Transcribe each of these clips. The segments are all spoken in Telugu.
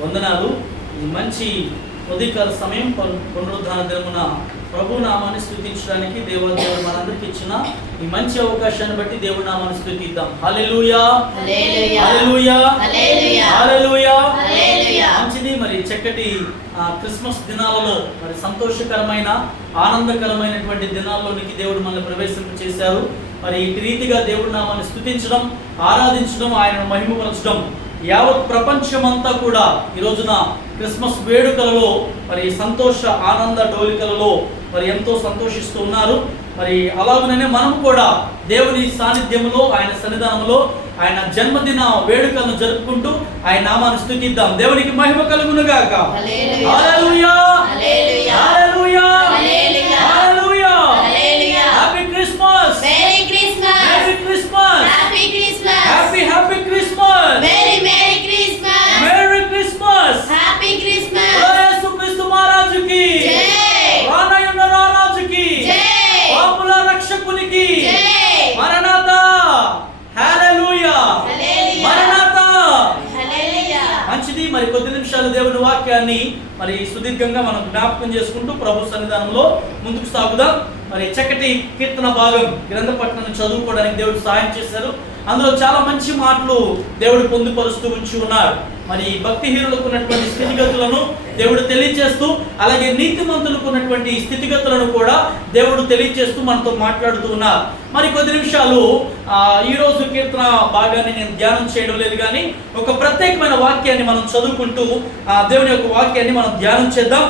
వందనాలు. ఈ మంచి ఉదయకాల సమయం పునరుద్ధాన దినమున ప్రభు నామాన్ని స్తుతించడానికి దేవుడు మనందరికి ఇచ్చిన ఈ మంచి అవకాశాన్ని బట్టి దేవుడి నామాన్ని స్తుతిద్దాం. హల్లెలూయా హల్లెలూయా హల్లెలూయా. మంచిది. మరి చక్కటి క్రిస్మస్ దినాలలో మరి సంతోషకరమైన ఆనందకరమైనటువంటి దినాల్లోనికి దేవుడు మనల్ని ప్రవేశింపచేశారు. మరి ఇటు రీతిగా దేవుడి నామాన్ని స్తుతించడం, ఆరాధించడం, ఆయనను మహిమపరచడం యావత్ ప్రపంచమంతా కూడా ఈ రోజున క్రిస్మస్ వేడుకలలో మరి సంతోష ఆనంద డోలికలలో మరి ఎంతో సంతోషిస్తూ ఉన్నారు. మరి అలాగనే మనం కూడా దేవుని సాన్నిధ్యంలో, ఆయన సన్నిధానంలో ఆయన జన్మదిన వేడుకలను జరుపుకుంటూ ఆయన నామాన్ని స్తుతిద్దాం. దేవునికి మహిమ కలుగును గాక. Hallelujah hallelujah hallelujah. Happy Christmas, merry Christmas, happy Christmas, happy Christmas, happy happy Christmas, merry merry Christmas, merry Christmas, happy Christmas. Yesu Kristu మహారాజుకి జై, రానయ్యున్న రారాజుకి, జై, పాపుల రక్షకునికి జై, మరణాతా. హల్లెలూయా హల్లెలూయా, మరణాతా. హల్లెలూయా. మంచిది. మరి కొద్ది నిమిషాలు దేవుని వాక్యాన్ని మరి సుదీర్ఘంగా మనం జ్ఞాపకం చేసుకుంటూ ప్రభు సన్నిధానంలో ముందుకు సాగుదాం. మరి చక్కటి కీర్తన భాగం గ్రంథ పట్టణాన్ని చదువుకోవడానికి దేవుడు సహాయం చేశారు. అందులో చాలా మంచి మాటలు దేవుడు పొందుపరుస్తూ ఉంచి ఉన్నారు. మరి భక్తిహీనులకు ఉన్నటువంటి స్థితిగతులను దేవుడు తెలియజేస్తూ, అలాగే నీతిమంతులకు ఉన్నటువంటి స్థితిగతులను కూడా దేవుడు తెలియజేస్తూ మనతో మాట్లాడుతూ ఉన్నారు. మరి కొద్ది నిమిషాలు ఈరోజు కీర్తన భాగాన్ని నేను ధ్యానం చేయడం లేదు, కానీ ఒక ప్రత్యేకమైన వాక్యాన్ని మనం చదువుకుంటూ దేవుని యొక్క వాక్యాన్ని మనం ధ్యానం చేద్దాం.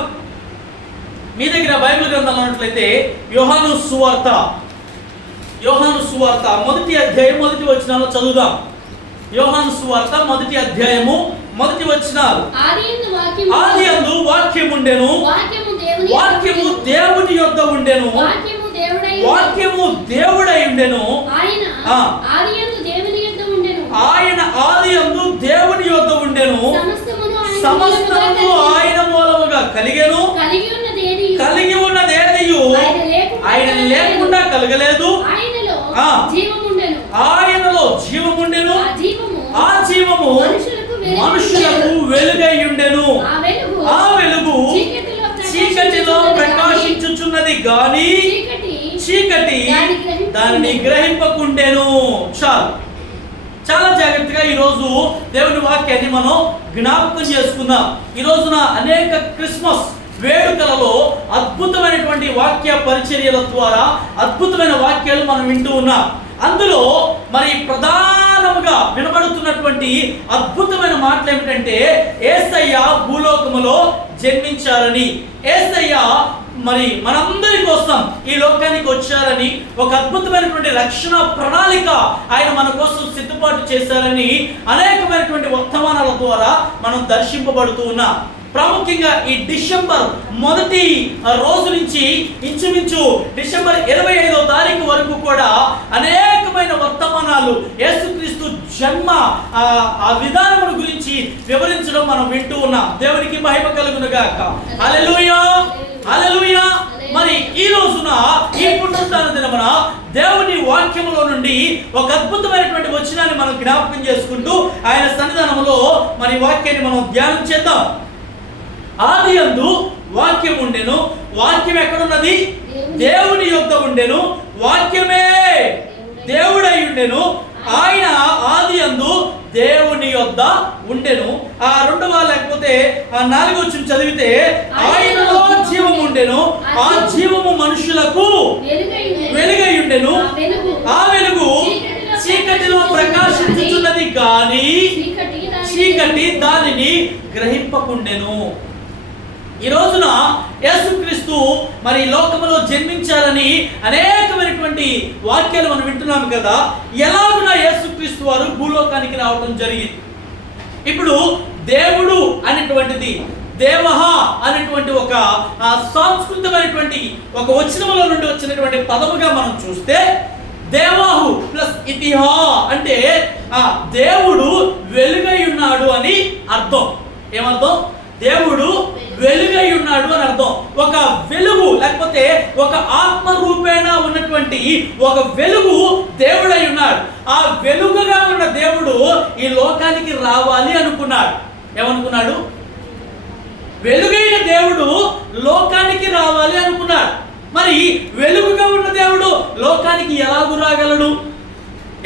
మీ దగ్గర బైబిల్ గ్రంథాలు ఉన్నట్లయితే యోహాను సువార్త మొదటి అధ్యాయం మొదటి వచనాల్లో చదువుదాం. యోహాను సువార్త మొదటి అధ్యాయము మొదటి వచనాలు. ఆదియందు వాక్యము ఉండెను, వాక్యము దేవుని యొద్ద ఉండెను, వాక్యము దేవుడై ఉండెను, ఆయన ఆదియందు దేవుని యొద్ద ఉండెను, సమస్తమును ఆయన మూలముగా కలిగెను, కలిగి ఉన్నదేదియు ఆయన లేకుండా కలగలేదు, ఆయనలో జీవముండెను, ఆ జీవము మనుషులకు వెలుగై ఉండెను, ఆ వెలుగు చీకటిలో ప్రకాశించుచున్నది గాని చీకటి దానిని గ్రహింపకుండెను. చాలా జాగ్రత్తగా ఈరోజు దేవుని వాక్యాన్ని మనం జ్ఞాపకం చేసుకుందాం. ఈ రోజున అనేక క్రిస్మస్ వేడుకలలో అద్భుతమైనటువంటి వాక్య పరిచర్యల ద్వారా అద్భుతమైన వాక్యాలు మనం వింటూ ఉన్నాం. అందులో మరి ప్రధానముగా వినబడుతున్నటువంటి అద్భుతమైన మాటలు ఏమిటంటే, యేసయ్య భూలోకములో జన్మించారని, యేసయ్య మరి మనందరి కోసం ఈ లోకానికి వచ్చారని, ఒక అద్భుతమైనటువంటి రక్షణ ప్రణాళిక ఆయన మన కోసం సిద్ధపాటు చేశారని అనేకమైనటువంటి వర్తమానాల ద్వారా మనం దర్శింపబడుతూ ఉన్నాం. ప్రాముఖ్యంగా ఈ డిసెంబర్ మొదటి రోజు నుంచి ఇంచుమించు డిసెంబర్ 25వ తారీఖు వరకు కూడా అనేకమైన వర్తమానాలు యేసుక్రీస్తు జన్మ ఆ విధానముల గురించి వివరించడం మనం వింటూ ఉన్నాం. దేవునికి మహిమ కలుగును గాక. హల్లెలూయా హల్లెలూయా. మరి ఈ రోజున ఈ పునరుద్ధాన దినమున దేవుని వాక్యములో నుండి ఒక అద్భుతమైనటువంటి వచనాన్ని మనం జ్ఞాపకం చేసుకుంటూ ఆయన సన్నిధానములో మరి వాక్యాన్ని మనం ధ్యానం చేద్దాం. ఆదియందు వాక్యం ఉండెను, వాక్యం ఎక్కడున్నది? దేవుని యొద్ద ఉండెను, వాక్యమే దేవుడై ఉండెను, ఆయన ఆదియందు దేవుని యొద్ద ఉండెను. ఆ రెండవ లేకపోతే ఆ 4వ వచనం చదివితే, ఆయనలో జీవము ఉండెను, ఆ జీవము మనుషులకు వెలుగై ఉండెను, ఆ వెలుగు చీకటిలో ప్రకాశించుచున్నది గాని చీకటి దానిని గ్రహింపకుండెను. ఈ రోజున యేసుక్రీస్తు మరి లోకములో జన్మించారని అనేకమైనటువంటి వాక్యాలు మనం వింటున్నాము కదా. ఎలాగున యేసుక్రీస్తు వారు భూలోకానికి రావడం జరిగింది. ఇప్పుడు దేవుడు అనేటువంటిది, దేవహ అనేటువంటి ఒక సాంస్కృతికమైనటువంటి ఒక వచనముల నుండి వచ్చినటువంటి పదముగా మనం చూస్తే, దేవాహు ప్లస్ ఇతిహా అంటే దేవుడు వెలుగై ఉన్నాడు అని అర్థం. ఏమర్థం? దేవుడు వెలుగై ఉన్నాడు అని అర్థం. ఒక వెలుగు లేకపోతే ఒక ఆత్మ రూపేణ ఉన్నటువంటి ఒక వెలుగు దేవుడై ఉన్నాడు. ఆ వెలుగుగా ఉన్న దేవుడు ఈ లోకానికి రావాలి అనుకున్నాడు. ఏమనుకున్నాడు? వెలుగైన దేవుడు లోకానికి రావాలి అనుకున్నాడు. మరి వెలుగుగా ఉన్న దేవుడు లోకానికి ఎలాగూ రాగలడు,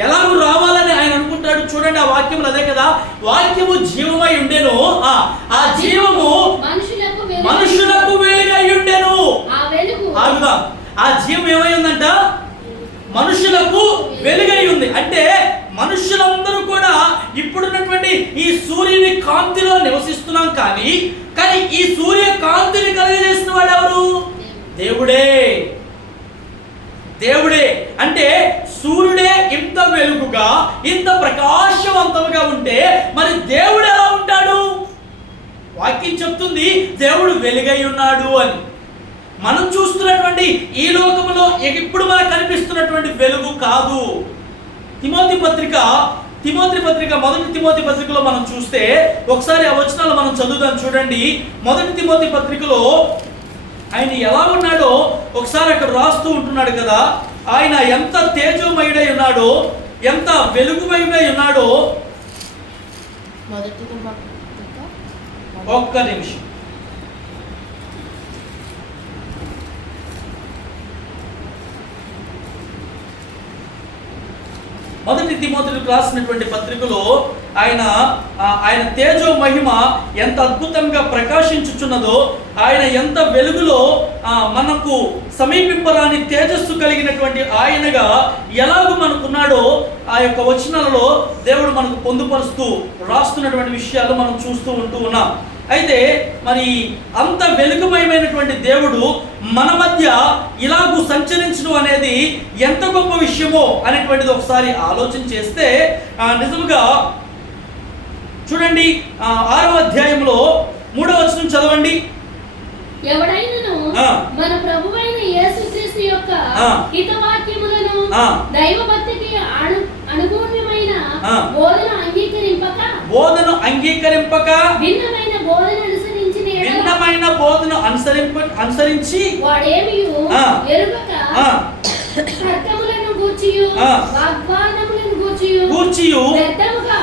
ఎలాగూ రావాలని ఆయన అనుకుంటాడు. చూడండి, ఆ వాక్యములు అదే కదా, వాక్యము జీవమై ఉండెను, ఆ జీవము మనుషులకు వెలుగై ఉండెను. ఆగుదా, ఆ జీవం ఏమై ఉందంట, మనుషులకు వెలుగై ఉంది. అంటే మనుషులందరూ కూడా ఇప్పుడున్నటువంటి ఈ సూర్యుని కాంతిలో నివసిస్తున్నాం, కానీ ఈ సూర్య కాంతిని కలిగజేసిన వాడు ఎవరు? దేవుడే. దేవుడే అంటే సూర్యుడే ఇంత వెలుగుగా, ఇంత ప్రకాశవంతంగా ఉంటే మరి దేవుడు ఎలా ఉంటాడు? వాక్యం చెప్తుంది దేవుడు వెలుగై ఉన్నాడు అని. మనం చూస్తున్నటువంటి ఈ లోకంలో ఇప్పుడు మనకు కనిపిస్తున్నటువంటి వెలుగు కాదు. తిమోతి పత్రిక మొదటి తిమోతి పత్రికలో మనం చూస్తే ఒకసారి ఆ వచనాలు మనం చదువుదాం. చూడండి, మొదటి తిమోతి పత్రికలో ఆయన ఎలా ఉన్నాడో ఒకసారి అక్కడ రాస్తూ ఉంటున్నాడు కదా. ఆయన ఎంత తేజోమయుడై ఉన్నాడో, ఎంత వెలుగుమయుడై ఉన్నాడో. ఒక్క నిమిషం. మొదటి తిమోతికి రాసినటువంటి పత్రికలో ఆయన తేజో మహిమ ఎంత అద్భుతంగా ప్రకాశించుచున్నదో, ఆయన ఎంత వెలుగులో మనకు సమీపింపరాని తేజస్సు కలిగినటువంటి ఆయనగా ఎలాగూ మనకున్నాడో ఆ యొక్క వచనాలలో దేవుడు మనకు పొందుపరుస్తూ రాస్తున్నటువంటి విషయాలు మనం చూస్తూ ఉంటూ ఉన్నాం. అయితే మరి అంత వెలుగుమయమైనటువంటి దేవుడు మన మధ్య ఇలాగూ సంచరించడం అనేది ఎంత గొప్ప విషయమో అనేటువంటిది ఒకసారి ఆలోచన చేస్తే నిజంగా చూడండి, 6వ అధ్యాయంలో 3వ వచనం చదవండి. ఎవడైనను మన ప్రభువైన యేసుక్రీస్తు యొక్క హితవాక్యములను దైవభక్తికి అనుగుణ్యమైన బోధన అంగీకరింపక భిన్నమైన బోధన అనుసరించి వాడేమియు ఎరుగక తర్కములను గూర్చియు వాగ్వాదములను గూర్చియు వ్యర్థముగా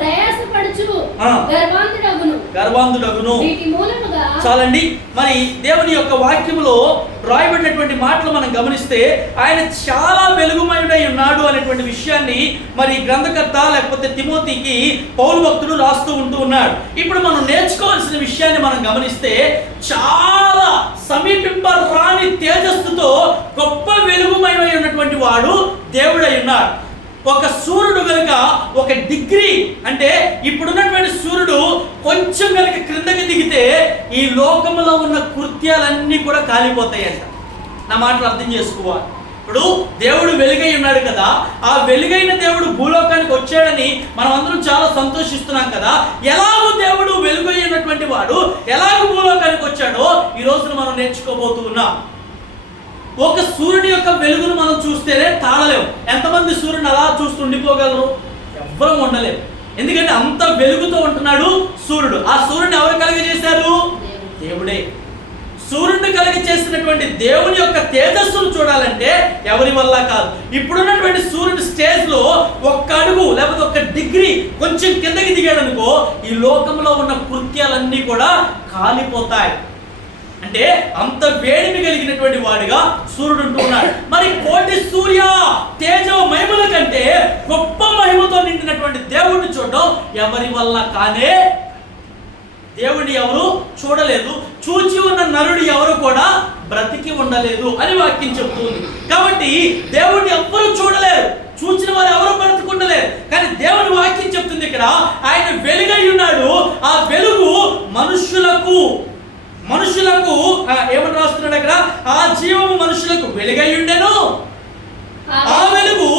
ప్రయాసపడుచు గర్వాంధుడగును. చాలండి. మరి దేవుని యొక్క వాక్యములో రాయబడినటువంటి మాటలు మనం గమనిస్తే ఆయన చాలా వెలుగుమయుడై ఉన్నాడు అనేటువంటి విషయాన్ని మరి గ్రంథకర్త లేకపోతే తిమోతికి పౌలు భక్తుడు రాస్తూ ఉంటూ ఉన్నాడు. ఇప్పుడు మనం నేర్చుకోవాల్సిన విషయాన్ని మనం గమనిస్తే చాలా సమీపింపరాని తేజస్సుతో గొప్ప వెలుగుమయమై ఉన్నటువంటి వాడు దేవుడై ఉన్నాడు. ఒక సూర్యుడు కనుక 1 డిగ్రీ అంటే ఇప్పుడున్నటువంటి సూర్యుడు కొంచెం కనుక క్రిందకి దిగితే ఈ లోకంలో ఉన్న కృత్యాలన్నీ కూడా కాలిపోతాయంట. నా మాటలు అర్థం చేసుకోవాలి. ఇప్పుడు దేవుడు వెలుగై ఉన్నాడు కదా, ఆ వెలుగైన దేవుడు భూలోకానికి వచ్చాడని మనం అందరం చాలా సంతోషిస్తున్నాం కదా. ఎలాగో దేవుడు వెలుగై ఉన్నటువంటి వాడు ఎలాగో భూలోకానికి వచ్చాడో ఈ రోజున మనం నేర్చుకోబోతూ ఉన్నాం. ఒక సూర్యుని యొక్క వెలుగును మనం చూస్తేనే తాళలేము. ఎంతమంది సూర్యుని అలా చూస్తూ ఉండిపోగలరు? ఎవ్వరూ ఉండలేము. ఎందుకంటే అంత వెలుగుతో ఉంటున్నాడు సూర్యుడు. ఆ సూర్యుని ఎవరు కలిగజేశారు? దేవుడే. సూర్యుడిని కలిగి చేసినటువంటి దేవుని యొక్క తేజస్సును చూడాలంటే ఎవరి వల్ల కాదు. ఇప్పుడున్నటువంటి సూర్యుడి స్టేజ్లో 1 అడుగు లేకపోతే 1 డిగ్రీ కొంచెం కిందకి దిగాడనుకో ఈ లోకంలో ఉన్న కృత్యాలన్నీ కూడా కాలిపోతాయి. అంటే అంత వేడిని కలిగినటువంటి వాడిగా సూర్యుడు ఉంటున్నాడు. మరి కోటి సూర్య తేజో మహిమల కంటే గొప్ప మహిమతో నిండినటువంటి దేవుడిని చూడడం ఎవరి వల్ల కానే. దేవుడిని ఎవరు చూడలేదు, చూచి ఉన్న నరుడు ఎవరు కూడా బ్రతికి ఉండలేదు అని వాక్యం చెప్తుంది. కాబట్టి దేవుడిని ఎవ్వరూ చూడలేరు, చూచిన వారు ఎవరు బ్రతికుండలేరు. కానీ దేవుని వాక్యం చెప్తుంది ఇక్కడ ఆయన వెలుగై ఉన్నాడు. ఆ వెలుగు మనుషులకు ఏమని రాస్తున్నాడు అక్కడ? ఆ జీవము మనుషులకు వెలుగై ఉండెను, ఆ వెలుగు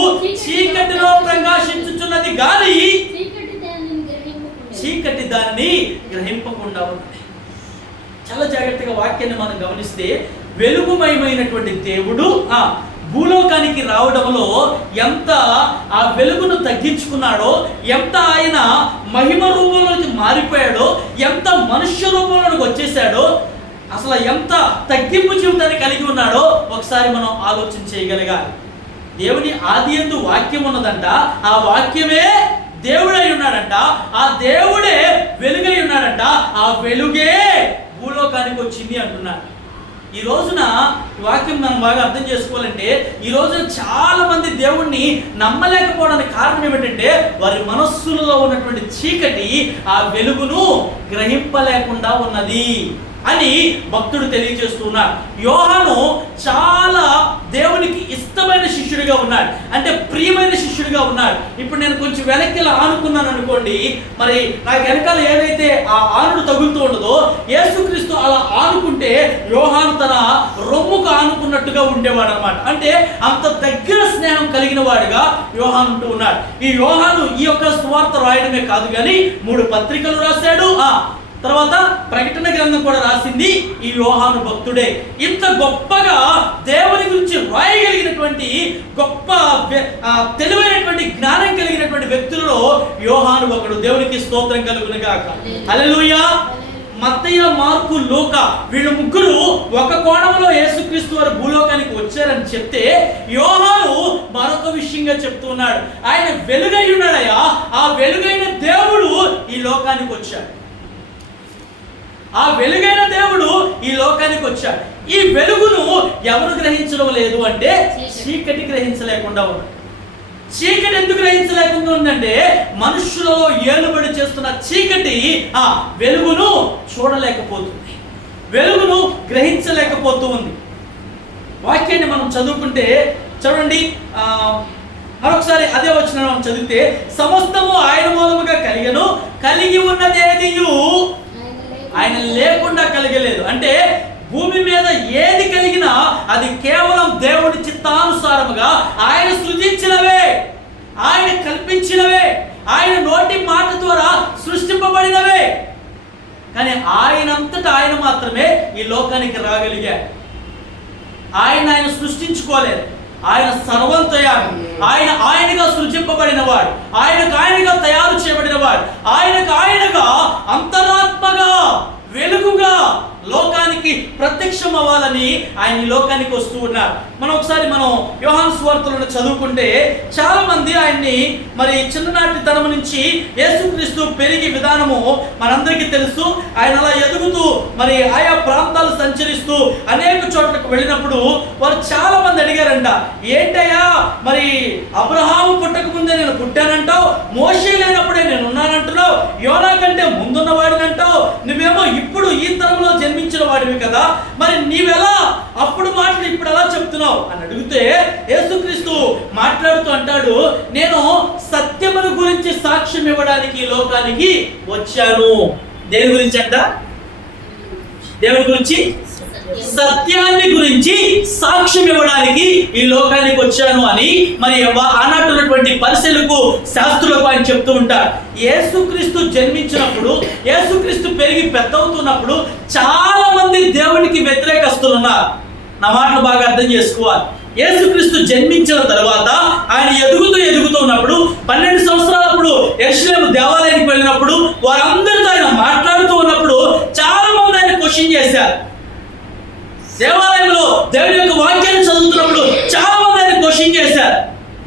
చీకటిలో ప్రకాశించుచున్నది గాని చీకటి దాన్ని గ్రహింపకుండా ఉన్నది. చాలా జాగ్రత్తగా వాక్యాన్ని మనం గమనిస్తే వెలుగుమయమైనటువంటి దేవుడు భూలోకానికి రావడంలో ఎంత ఆ వెలుగును తగ్గించుకున్నాడో, ఎంత ఆయన మహిమ రూపంలోకి మారిపోయాడో, ఎంత మనుష్య రూపంలోకి వచ్చేసాడో, అసలు ఎంత తగ్గింపు జీవితాన్ని కలిగి ఉన్నాడో ఒకసారి మనం ఆలోచన చేయగలగాలి. దేవుని ఆదియందు వాక్యం ఉన్నదంట, ఆ వాక్యమే దేవుడై ఉన్నాడంట, ఆ దేవుడే వెలుగై ఉన్నాడంట, ఆ వెలుగే లోకానికి వచ్చింది అంటున్నాడు. ఈ రోజున ఈ వాక్యం మనం బాగా అర్థం చేసుకోవాలంటే, ఈ రోజున చాలా మంది దేవుణ్ణి నమ్మలేకపోవడానికి కారణం ఏమిటంటే వారి మనస్సులలో ఉన్నటువంటి చీకటి ఆ వెలుగును గ్రహింపలేకుండా ఉన్నది అని భక్తుడు తెలియజేస్తున్నాడు. యోహాను చాలా దేవునికి ఇష్టమైన శిష్యుడిగా ఉన్నాడు, అంటే ప్రియమైన శిష్యుడిగా ఉన్నాడు. ఇప్పుడు నేను కొంచెం వెనక్కి ఆనుకున్నాను అనుకోండి, మరి నాకు వెనకాల ఏదైతే ఆ ఆనుడు తగులుతూ ఉండదో, యేసుక్రీస్తు అలా ఆనుకుంటే యోహాను తన రొమ్ముకు ఆనుకున్నట్టుగా ఉండేవాడు అనమాట. అంటే అంత దగ్గర స్నేహం కలిగిన వాడుగా యోహాను ఉంటూ ఉన్నాడు. ఈ యోహాను ఈ యొక్క సువార్త రాయడమే కాదు కానీ 3 పత్రికలు రాశాడు, తర్వాత ప్రకటన గ్రంథం కూడా రాసింది ఈ యోహాను భక్తుడే. ఇంత గొప్పగా దేవుని గురించి రాయగలిగినటువంటి గొప్ప తెలివైనటువంటి జ్ఞానం కలిగినటువంటి వ్యక్తులలో యోహాను ఒకడు. దేవునికి స్తోత్రం కలుగును గాక. హల్లెలూయా. మత్తయి, మార్కు, లూకా వీళ్ళు ముగ్గురు ఒక కోణంలో యేసుక్రీస్తు వారు భూలోకానికి వచ్చారని చెప్తే, యోహాను మరొక విషయంగా చెప్తున్నాడు. ఆయన వెలుగై ఉన్నాడయ్యా, ఆ వెలుగైన దేవుడు ఈ లోకానికి వచ్చాడు. ఆ వెలుగైన దేవుడు ఈ లోకానికి వచ్చాడు. ఈ వెలుగును ఎవరు గ్రహించడం లేదు అంటే చీకటి గ్రహించలేకుండా ఉన్నాడు. చీకటి ఎందుకు గ్రహించలేకుండా ఉందంటే మనుషులలో ఏలుబడి చేస్తున్న చీకటి ఆ వెలుగును చూడలేకపోతుంది, వెలుగును గ్రహించలేకపోతూ ఉంది. వాక్యాన్ని మనం చదువుకుంటే చూడండి, మరొకసారి అదే వచనం మనం చదివితే, సమస్తము ఆయన మూలముగా కలిగెను, కలిగి ఉన్నదేదియు ఆయన లేకుండా కలిగలేదు. అంటే భూమి మీద ఏది కలిగినా అది కేవలం దేవుడి చిత్తానుసారముగా ఆయన సృజించినవే, ఆయన కల్పించినవే, ఆయన నోటి మాట ద్వారా సృష్టింపబడినవే. కానీ ఆయనంతటా ఆయన మాత్రమే ఈ లోకానికి రాగలిగాడు. ఆయన సృష్టించుకోలేదు. ఆయన సర్వంతయామి, ఆయనగా సృజింపబడినవాడు, ఆయనగా తయారు చేయబడినవాడు, ఆయనగా అంతరాత్మగా వెలుగుగా లోకానికి ప్రత్యక్షం అవ్వాలని ఆయన ఈ లోకానికి వస్తూ ఉన్నారు. ఒకసారి మనం యోహాను సువార్తలను చదువుకుంటే చాలా మంది ఆయన్ని మరి చిన్ననాటి తరం నుంచి యేసుక్రీస్తు పెరిగి విధానము మనందరికీ తెలుసు. ఆయన అలా ఎదుగుతూ మరి ఆయా ప్రాంతాలు సంచరిస్తూ అనేక చోట్లకు వెళ్ళినప్పుడు వారు చాలా మంది అడిగారంట, ఏంటయ్యా మరి అబ్రహాము పుట్టక ముందే నేను పుట్టానంటావు, మోషే లేనప్పుడే నేను ఉన్నానంటున్నావు, యోనా కంటే ముందున్నవాడినంటావు, నువ్వేమో ఇప్పుడు ఈ తరంలో జన్మించిన వాడివి కదా, మరి నీవెలా అప్పుడు మాటలు ఇప్పుడు ఎలా చెప్తున్నావు అని అడిగితే యేసుక్రీస్తు మాట్లాడుతూ అంటాడు, నేను సత్యమును గురించి సాక్ష్యం ఇవ్వడానికి ఈ లోకానికి వచ్చాను. దేని గురించి అంట? దేవుని గురించి, సత్యాన్ని గురించి సాక్ష్యం ఇవ్వడానికి ఈ లోకానికి వచ్చాను అని మరి ఆనాటున్నటువంటి పరిశీలకు శాస్త్రులకు ఆయన చెప్తూ ఉంటారు. యేసుక్రీస్తు జన్మించినప్పుడు, యేసుక్రీస్తు పెరిగి పెద్దవుతున్నప్పుడు చాలా మంది దేవునికి వ్యతిరేకస్తులు ఉన్నారు. నా మాటలు బాగా అర్థం చేసుకోవాలి. యేసుక్రీస్తు జన్మించిన తర్వాత ఆయన ఎదుగుతూ ఉన్నప్పుడు 12 సంవత్సరాలప్పుడు యెరూషలేము దేవాలయానికి వెళ్ళినప్పుడు వారందరితో ఆయన మాట్లాడుతూ ఉన్నప్పుడు చాలా మంది ఆయన క్వశ్చన్ చేశారు. దేవాలయంలో దేవుని యొక్క వాక్యాన్ని చదువుతున్నప్పుడు చాలా మంది ఆయన క్వశ్చన్ చేశారు.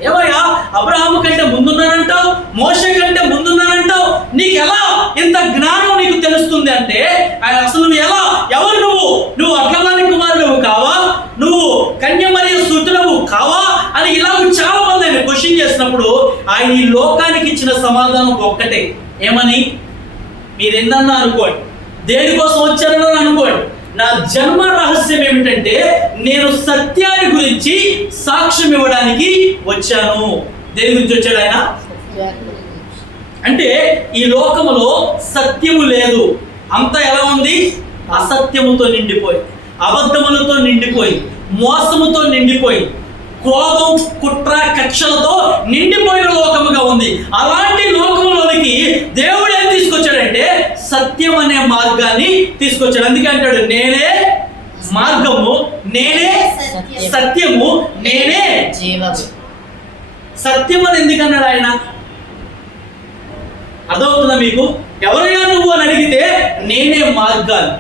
ఏమయ్యా, అబ్రహాము కంటే ముందున్నానంటావు, మోషే కంటే ముందున్నానంటావు, నీకు ఎలా ఇంత జ్ఞానం నీకు తెలుస్తుంది అంటే ఆయన అసలు ఎవరు నువ్వు అట్లవాని కుమారుడు కావా, నువ్వు కన్యమరియ సుతుడవు కావా అని ఇలా చాలా మంది ఆయన క్వశ్చన్ చేసినప్పుడు ఆయన ఈ లోకానికి ఇచ్చిన సమాధానం ఒక్కటే. ఏమని? మీరు ఎన్నన్నా అనుకోండి, దేనికోసం వచ్చారని అనుకోండి, నా జన్మ రహస్యం ఏమిటంటే నేను సత్యాన్ని గురించి సాక్ష్యం ఇవ్వడానికి వచ్చాను. దేని గురించి వచ్చాడు ఆయన అంటే ఈ లోకములో సత్యము లేదు, అంతా ఎలా ఉంది? అసత్యముతో నిండిపోయి, అబద్ధములతో నిండిపోయి, మోసముతో నిండిపోయి, కోపం, కుట్ర, కక్షలతో నిండిపోయిన లోకముగా ఉంది. అలాంటి లోకములోనికి దేవుడు ఏం తీసుకొచ్చాడంటే సత్యం అనే మార్గాన్ని తీసుకొచ్చాడు. అందుకే అంటాడు, నేనే మార్గము, నేనే సత్యము, నేనే జీవము. సత్యం అని ఎందుకన్నాడు ఆయన? అర్థమవుతుందా మీకు? ఎవరైనా నువ్వు అని అడిగితే నేనే మార్గాలు.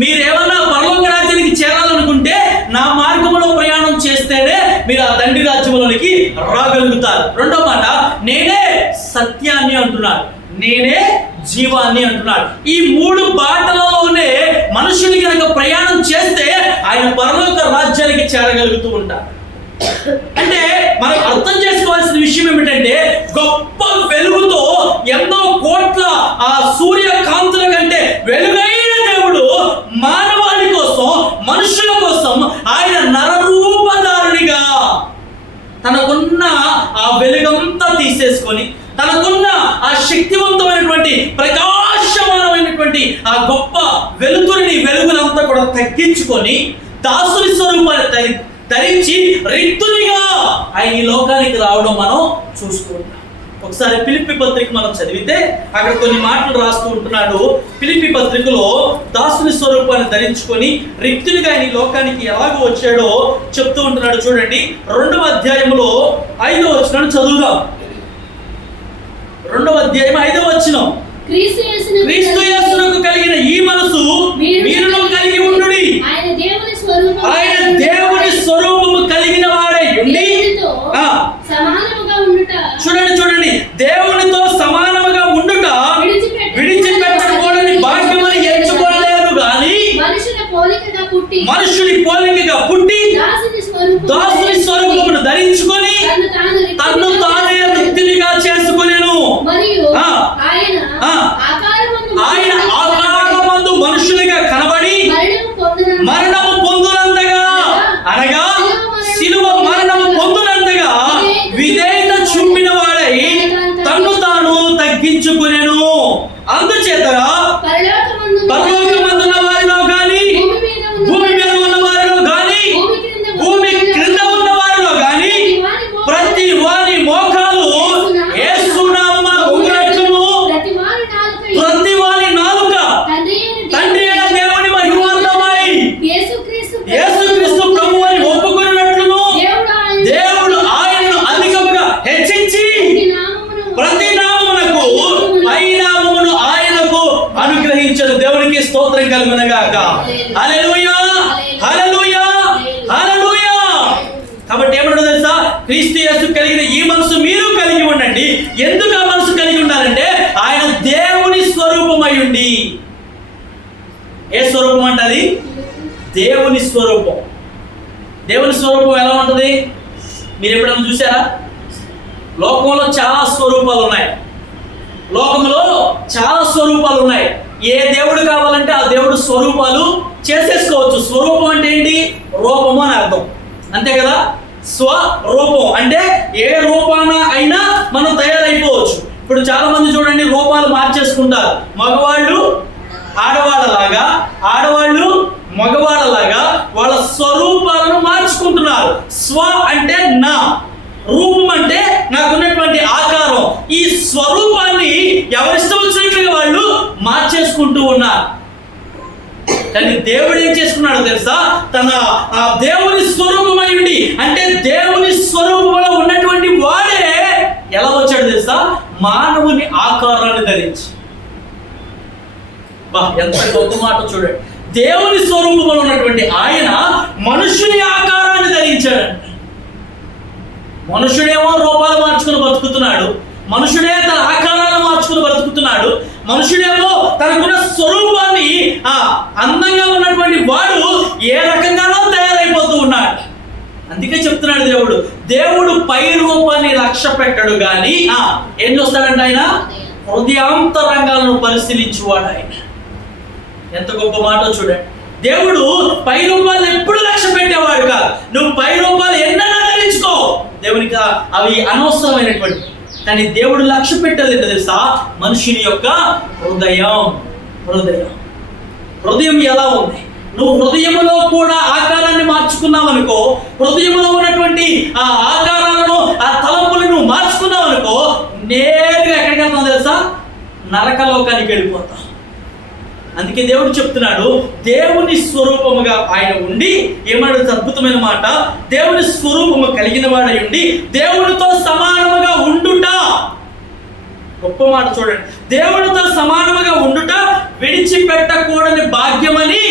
మీరేమన్నా పరలోక రాజ్యానికి చేరాలనుకుంటే నా మార్గంలో ప్రయాణం చేస్తేనే మీరు ఆ తండ్రి రాజ్యంలోనికి రాగలుగుతారు. రెండో మాట, నేనే సత్యాన్ని అంటున్నాడు, నేనే జీవాన్ని అంటున్నాడు. ఈ 3 బాటలలోనే మనుషులు కనుక ప్రయాణం చేస్తే ఆయన పరలోక రాజ్యానికి చేరగలుగుతూ ఉంటారు. అంటే మనం అర్థం చేసుకోవాల్సిన విషయం ఏమిటంటే, గొప్ప వెలుగుతో ఎన్నో కోట్ల ఆ సూర్యకాంతుల కంటే వెలుగైన దేవుడు మానవాళి కోసం, మనుషుల కోసం ఆయన నరరూపధారునిగా తనకున్న ఆ వెలుగంతా తీసేసుకొని, తనకున్న ఆ శక్తివంతమైనటువంటి ప్రకాశమానమైనటువంటి ఆ గొప్ప వెలుగునంతా కూడా తగ్గించుకొని దాసుని స్వరూపాన్ని ధరించి రిక్తునిగా ఆయన ఈ లోకానికి రావడం మనం చూసుకుంటాం. ఒకసారి ఫిలిప్పీ పత్రిక మనం చదివితే అక్కడ కొన్ని మాటలు రాస్తూ ఉంటున్నాడు. ఫిలిప్పీ పత్రికలో దాసుని స్వరూపాన్ని ధరించుకొని రిక్తునిగా ఆయన ఈ లోకానికి ఎలాగో వచ్చాడో చెప్తూ ఉంటున్నాడు. చూడండి, 2వ అధ్యాయంలో 5వ వచనాన్ని చదువుదాం. 2వ అధ్యాయం 5వ వచనం. క్రీస్తు యేసునకు కలిగిన ఈ మనసు మీరును కలిగి ఉండుడి. ఆయన దేవుని స్వరూపము కలిగిన వాడై ఉండి, చూడండి, దేవునితో సమానముగా ఉండుట విడిచిపెట్టకూడని భాగ్యమని ఎంచుకోలేదు గాని మనుషుని పోలికగా పుట్టి దాసుని స్వరూపమును ధరించుకొని తన్ను తానే రిక్తునిగా చేసుకొనెను. ఆయన ఆకారమందు మనుషులుగా కనబడి మరణము పొందునంతగా, అనగా శిలువ మరణము పొందునంతగా విధేయత చూపిన వాడై తన్ను తాను తగ్గించుకొనెను. అందుచేత పరలోకమందున్న వారిలో గాని, భూమి మీద ఉన్న వారిలో గాని, భూమి క్రింద ఉన్న వారిలో గాని ప్రతి వారి మోకాలు యేసు నామమున వంగునట్లును, ప్రతి వారి నాలుక తండ్రి అయిన దేవుని మహిమార్థమై యేసుక్రీస్తు ప్రభువు అని ఒప్పుకొనున్నట్లును దేవుడు ఆయనను అధికముగా హెచ్చించి ప్రతి నామమునకు పై నామమును ఆయనకు అనుగ్రహించను. దేవునికి స్తోత్రం కలుగునగాక. హల్లెలూయా, హల్లెలూయా, హల్లెలూయా. కాబట్టి ఏమంటాడు తెలుసా? క్రీస్తు యేసు కలిగిన ఈ మనసు మీరు కలిగి ఉండండి. ఎందుకు ఆ మనసు కలిగి ఉండాలంటే ఆయన దేవుని స్వరూపమై ఉండి. ఏ స్వరూపం అంటది? దేవుని స్వరూపం. దేవుని స్వరూపం ఎలా ఉంటుంది? మీరు ఎప్పుడైనా చూసారా? లోకంలో చాలా స్వరూపాలు ఉన్నాయి. లోకంలో చాలా స్వరూపాలు ఉన్నాయి. ఏ దేవుడు కావాలంటే ఆ దేవుడు స్వరూపాలు చేసేసుకోవచ్చు. స్వరూపం అంటే ఏంటి? రూపము అని అర్థం, అంతే కదా? స్వరూపం అంటే ఏ రూపాన అయినా మనం తయారైపోవచ్చు. ఇప్పుడు చాలా మంది చూడండి, రూపాలు మార్చేసుకుంటారు. మగవాళ్ళు ఆడవాళ్ళలాగా, ఆడవాళ్ళు మగవాళ్ళలాగా వాళ్ళ స్వరూపాలను మార్చుకుంటున్నారు. స్వ అంటే నా, రూపం అంటే నాకున్నటువంటి ఆకారం. ఈ స్వరూపాన్ని ఎవరిష్టం వచ్చినట్లుగా వాళ్ళు మార్చేసుకుంటూ ఉన్నారు. కానీ దేవుడు ఏం చేసుకున్నాడో తెలుసా? తన దేవుని స్వరూపమై ఉండి, అంటే దేవుని స్వరూపంలో ఉన్నటువంటి వాడే ఎలా వచ్చాడు తెలుసా? మానవుని ఆకారాన్ని ధరించి. ఎంత గొప్ప మాట చూడండి. దేవుని స్వరూపంలో ఉన్నటువంటి ఆయన మనుషుని ఆకారాన్ని ధరించాడు. మనుషుడేమో రూపాలు మార్చుకుని బతుకుతున్నాడు, మనుషుడే తన ఆకారాలను మార్చుకుని బ్రతుకుతున్నాడు, మనుషుడేమో తనకున్న స్వరూపాన్ని అందంగా ఉన్నటువంటి వాడు ఏ రకంగానో తయారైపోతూ ఉన్నాడు. అందుకే చెప్తున్నాడు దేవుడు పై రూపాన్ని లక్ష్య పెట్టడు కానీ ఏం చూస్తాడంటే ఆయన హృదయాంతరంగాలను పరిశీలించువాడు. ఆయన ఎంత గొప్ప మాట చూడండి. దేవుడు పై రూపాలను ఎప్పుడు లక్ష్య పెట్టేవాడు కాదు. నువ్వు పై రూపాలు ఎన్నైనా ధరించుకో, దేవునికి అవి అనవసరమైనటువంటి. కానీ దేవుడు లక్ష్య పెట్టేది ఏంటో తెలుసా? మనుషుని యొక్క హృదయం. హృదయం ఎలా ఉంది? నువ్వు హృదయంలో కూడా ఆకారాన్ని మార్చుకున్నావు అనుకో, హృదయంలో ఉన్నటువంటి ఆ ఆకారాలను, ఆ తలంపులను నువ్వు మార్చుకున్నావు అనుకో, నేరుగా ఎక్కడికి వెళ్తావు తెలుసా? నరకలోకానికి వెళ్ళిపోతావు. అందుకే దేవుడు చెప్తున్నాడు, దేవుని స్వరూపముగా ఆయన ఉండి, ఏమన్నాడు అద్భుతమైన మాట, దేవుని స్వరూపము కలిగిన వాడై ఉండి దేవునితో సమానముగా ఉండుట. గొప్ప మాట చూడండి. దేవునితో సమానముగా ఉండుట విడిచిపెట్టకూడని భాగ్యమని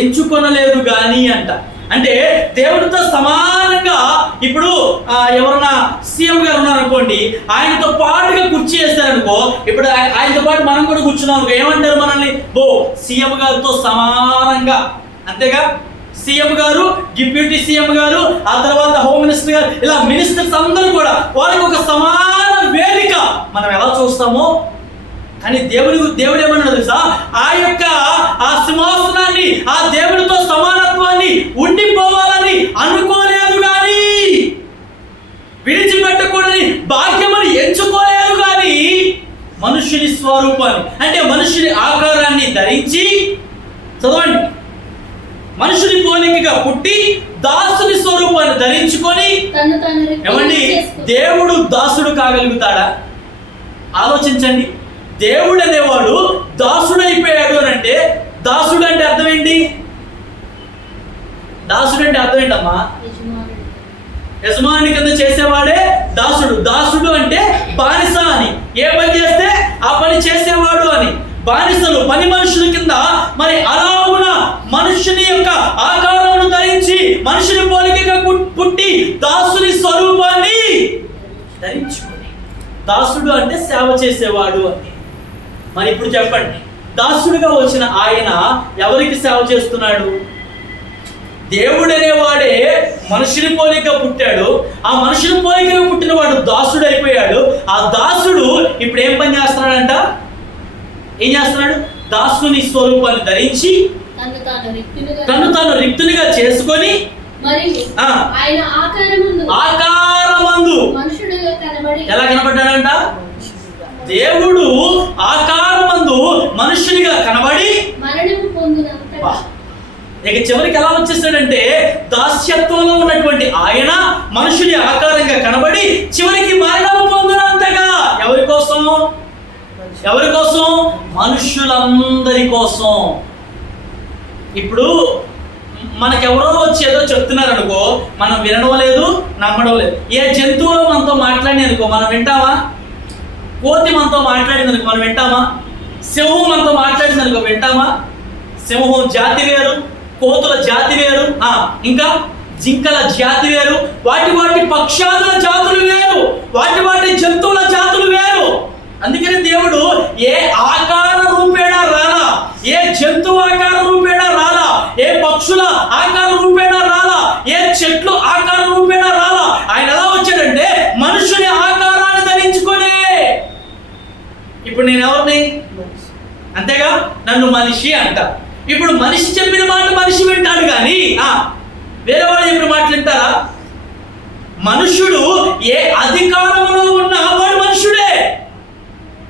ఎంచుకొనలేదు గాని అంట. అంటే దేవుడితో సమానంగా ఇప్పుడు ఎవరన్నా సీఎం గారు ఉన్నారనుకోండి, ఆయనతో పాటుగా కుర్చీ వేస్తారనుకో, ఇప్పుడు ఆయనతో పాటు మనం కూడా కూర్చున్నాం అనుకో, ఏమంటారు మనల్ని? సీఎం గారితో సమానంగా. అంతేగా, సీఎం గారు, డిప్యూటీ సీఎం గారు, ఆ తర్వాత హోమ్ మినిస్టర్ గారు, ఇలా మినిస్టర్స్ అందరూ కూడా వాళ్ళకి ఒక సమాన వేదిక మనం ఎలా చూస్తామో. కానీ దేవుడు ఏమన్నాడు తెలుసా? ఆ సింహాసనాన్ని, ఆ దేవుడితో సమానత్వాన్ని ఉండిపోవాలని అనుకోలేదు కానీ, విడిచిపెట్టకూడని భాగ్యమని ఎంచుకోలేదు కానీ, మనుషుని స్వరూపాన్ని అంటే మనుషుని ఆకారాన్ని ధరించి, చదవండి, మనుషుని పోలికగా పుట్టి దాసుని స్వరూపాన్ని ధరించుకొని. ఏమండి, దేవుడు దాసుడు కాగలుగుతాడా? ఆలోచించండి. దేవుడు అనేవాడు దాసుడైపోయాడు అని అంటే, దాసుడు అంటే అర్థం ఏంటి? దాసుడు అంటే అర్థం ఏంటమ్మా? యజమాని కింద చేసేవాడే దాసుడు. దాసుడు అంటే బానిస అని, ఏ పని చేస్తే ఆ పని చేసేవాడు అని. బానిసలు, పని మనుషుల కింద. మరి అలాగున మనుషుని యొక్క ఆకారాన్ని ధరించి, మనుషుని పోలికగా పుట్టి దాసుని స్వరూపాన్ని ధరించుకొని. దాసుడు అంటే సేవ చేసేవాడు అని. మరి ఇప్పుడు చెప్పండి, దాసుడుగా వచ్చిన ఆయన ఎవరికి సేవ చేస్తున్నాడు? దేవుడు అనేవాడే మనుషుని పోలికగా పుట్టాడు. ఆ మనుషుని పోలికగా పుట్టిన వాడు దాసుడు అయిపోయాడు. ఆ దాసుడు ఇప్పుడు ఏం పని చేస్తున్నాడంట? ఏం చేస్తున్నాడు? దాసుని స్వరూపాన్ని ధరించి తను తాను రిక్తునిగా చేసుకొని, ఆకారమందు ఎలా కనబడ్డాడంట? దేవుడు ఆకారమందు మనుషునిగా కనబడి, ఇక చివరికి ఎలా వచ్చేసాడంటే, దాస్యత్వంలో ఉన్నటువంటి ఆయన మనుషుని ఆకారంగా కనబడి చివరికి మరణము పొందినంతగా. ఎవరి కోసం? ఎవరి కోసం? మనుషులందరి కోసం. ఇప్పుడు మనకెవరో వచ్చి ఏదో చెప్తున్నారు అనుకో, మనం వినడం లేదు, నమ్మడం లేదు. ఏ జంతువులో మనతో మాట్లాడింది అనుకో, మనం వింటామా? కోతి మనతో మాట్లాడింది అనుకో, మనం వింటామా? సింహం మనతో మాట్లాడింది అనుకో, వింటామా? సింహం జాతి వేరు, కోతుల జాతి వేరు, ఇంకా జింకల జాతి వేరు, వాటి పక్షాదుల జాతులు వేరు, వాటి జంతువుల జాతులు వేరు. అందుకని దేవుడు ఏ ఆకార రూపేణ రాలా, ఏ జంతువు ఆకార రూపేణ రాలా, ఏ పక్షుల ఆకార రూపేణ రాలా, ఏ చెట్లు ఆకార రూపేణ రాలా. ఆయన ఎలా వచ్చాడంటే మనుషుని ఆకారాన్ని ధరించుకొని. ఇప్పుడు నేను ఎవరిని? అంతేగా, నన్ను మనిషి అంట. ఇప్పుడు మనిషి చెప్పిన మాట మనిషి వింటాడు కానీ వేరే వాళ్ళు చెప్పిన మాట వింటారా? మనుషుడు ఏ అధికారంలో ఉన్నా వాడు మనుషుడే.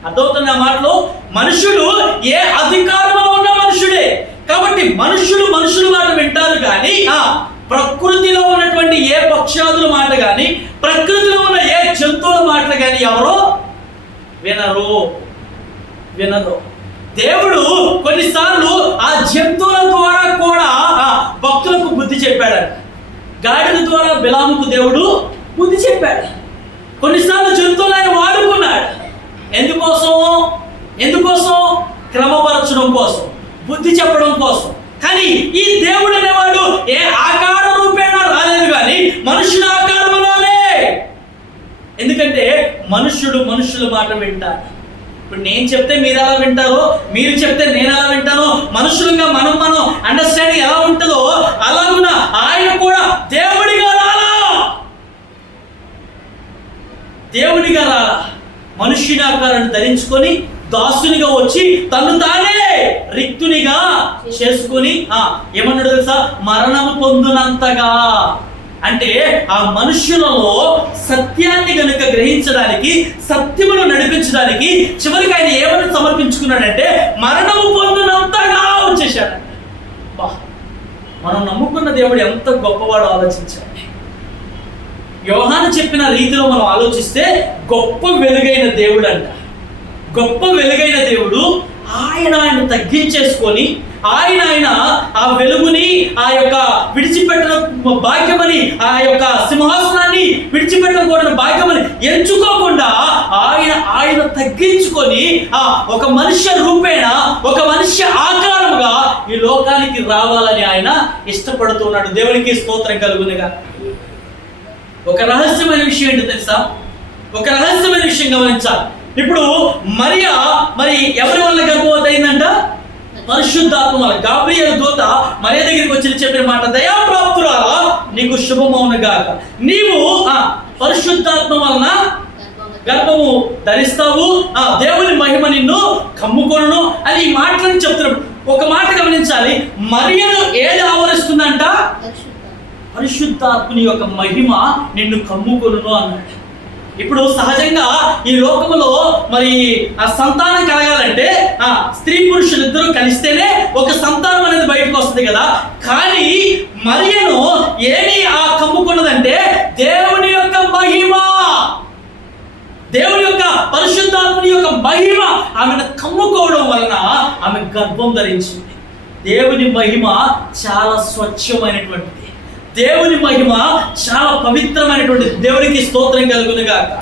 అర్థమవుతుంది ఆ మాటలో? మనుషుడు ఏ అధికారంలో ఉన్న మనుషుడే. కాబట్టి మనుషులు మాట వింటారు కానీ ప్రకృతిలో ఉన్నటువంటి ఏ పక్షాదుల మాట కానీ, ప్రకృతిలో ఉన్న ఏ జంతువుల మాటలు కానీ ఎవరో వినరు. దేవుడు కొన్నిసార్లు ఆ జంతువుల ద్వారా కూడా భక్తులకు బుద్ధి చెప్పాడు. గాడిద ద్వారా బిలాముకు దేవుడు బుద్ధి చెప్పాడు. కొన్నిసార్లు జంతువులు ఆయన వాడుకున్నాడు. ఎందుకోసం? క్రమపరచడం కోసం, బుద్ధి చెప్పడం కోసం. కానీ ఈ దేవుడు అనేవాడు ఏ ఆకార రూపేణ రాలేదు కానీ మనుషుల ఆకారంలోనే. ఎందుకంటే మనుషుల మాట వింటారు. ఇప్పుడు నేను చెప్తే మీరు ఎలా వింటారో, మీరు చెప్తే నేను ఎలా వింటానో, మనుషులుగా మనం అండర్స్టాండింగ్ ఎలా ఉంటుందో అలాగున ఆయన కూడా దేవుడిగా రాలా, మనుష్యుని ఆకారాన్ని ధరించుకొని దాసునిగా వచ్చి తను తానే రిక్తునిగా చేసుకొని ఏమన్నాడు తెలుసా? మరణము పొందినంతగా. అంటే ఆ మనుష్యులలో సత్యాన్ని గనుక గ్రహించడానికి, సత్యమును నడిపించడానికి చివరికి ఆయన ఏమని సమర్పించుకున్నాడంటే మరణము పొందినంతగా వచ్చేసాడు. మనం నమ్ముకున్న దేవుడు ఎంత గొప్పవాడు ఆలోచించాలి. యోహాను చెప్పిన రీతిలో మనం ఆలోచిస్తే గొప్ప వెలుగైన దేవుడు అంట. గొప్ప వెలుగైన దేవుడు, ఆయన ఆయన తగ్గించేసుకొని ఆయన ఆ వెలుగుని, ఆ యొక్క విడిచిపెట్టడం భాగ్యమని, ఆ యొక్క సింహాసనాన్ని విడిచిపెట్టకూడని భాగ్యమని ఎంచుకోకుండా ఆయన తగ్గించుకొని ఒక మనుష్య రూపేణ, ఒక మనుష్య ఆకారముగా ఈ లోకానికి రావాలని ఆయన ఇష్టపడుతున్నాడు. దేవునికి స్తోత్రం కలుగునుగా. ఒక రహస్యమైన విషయం ఏంటో తెలుసా? ఒక రహస్యమైన విషయం గమనించాలి. ఇప్పుడు మరియా మరి ఎవరి వల్ల గర్భవతి అయిందంట? పరిశుద్ధాత్మ వల్ల. గాబ్రియల్ దూత మరియ దగ్గరికి వచ్చి చెప్పిన మాట, దయాప్రాప్తురాలా నీకు శుభమవునుగాక, నీవు పరిశుద్ధాత్మ వలన గర్భము ధరిస్తావు, దేవుని మహిమ నిన్ను కమ్ముకొనును అని ఈ మాటలను చెప్తున్నాడు. ఒక మాట గమనించాలి, మరియను ఏది ఆవరిస్తుందంట? పరిశుద్ధాత్మని యొక్క మహిమ నిన్ను కమ్ముకొనును అన్నాడు. ఇప్పుడు సహజంగా ఈ లోకములో మరి ఆ సంతానం కలగాలంటే స్త్రీ పురుషులు ఇద్దరు కలిస్తేనే ఒక సంతానం అనేది బయటకు వస్తుంది కదా. కానీ మరియను ఏమి కమ్ముకున్నదంటే దేవుని యొక్క మహిమ, దేవుని యొక్క పరిశుద్ధాత్మని యొక్క మహిమ ఆమెను కమ్ముకోవడం వలన ఆమె గర్భం ధరించింది. దేవుని మహిమ చాలా స్వచ్ఛమైనటువంటిది. దేవుని మహిమ చాలా పవిత్రమైనటువంటిది. దేవునికి స్తోత్రం కలుగునుగాక.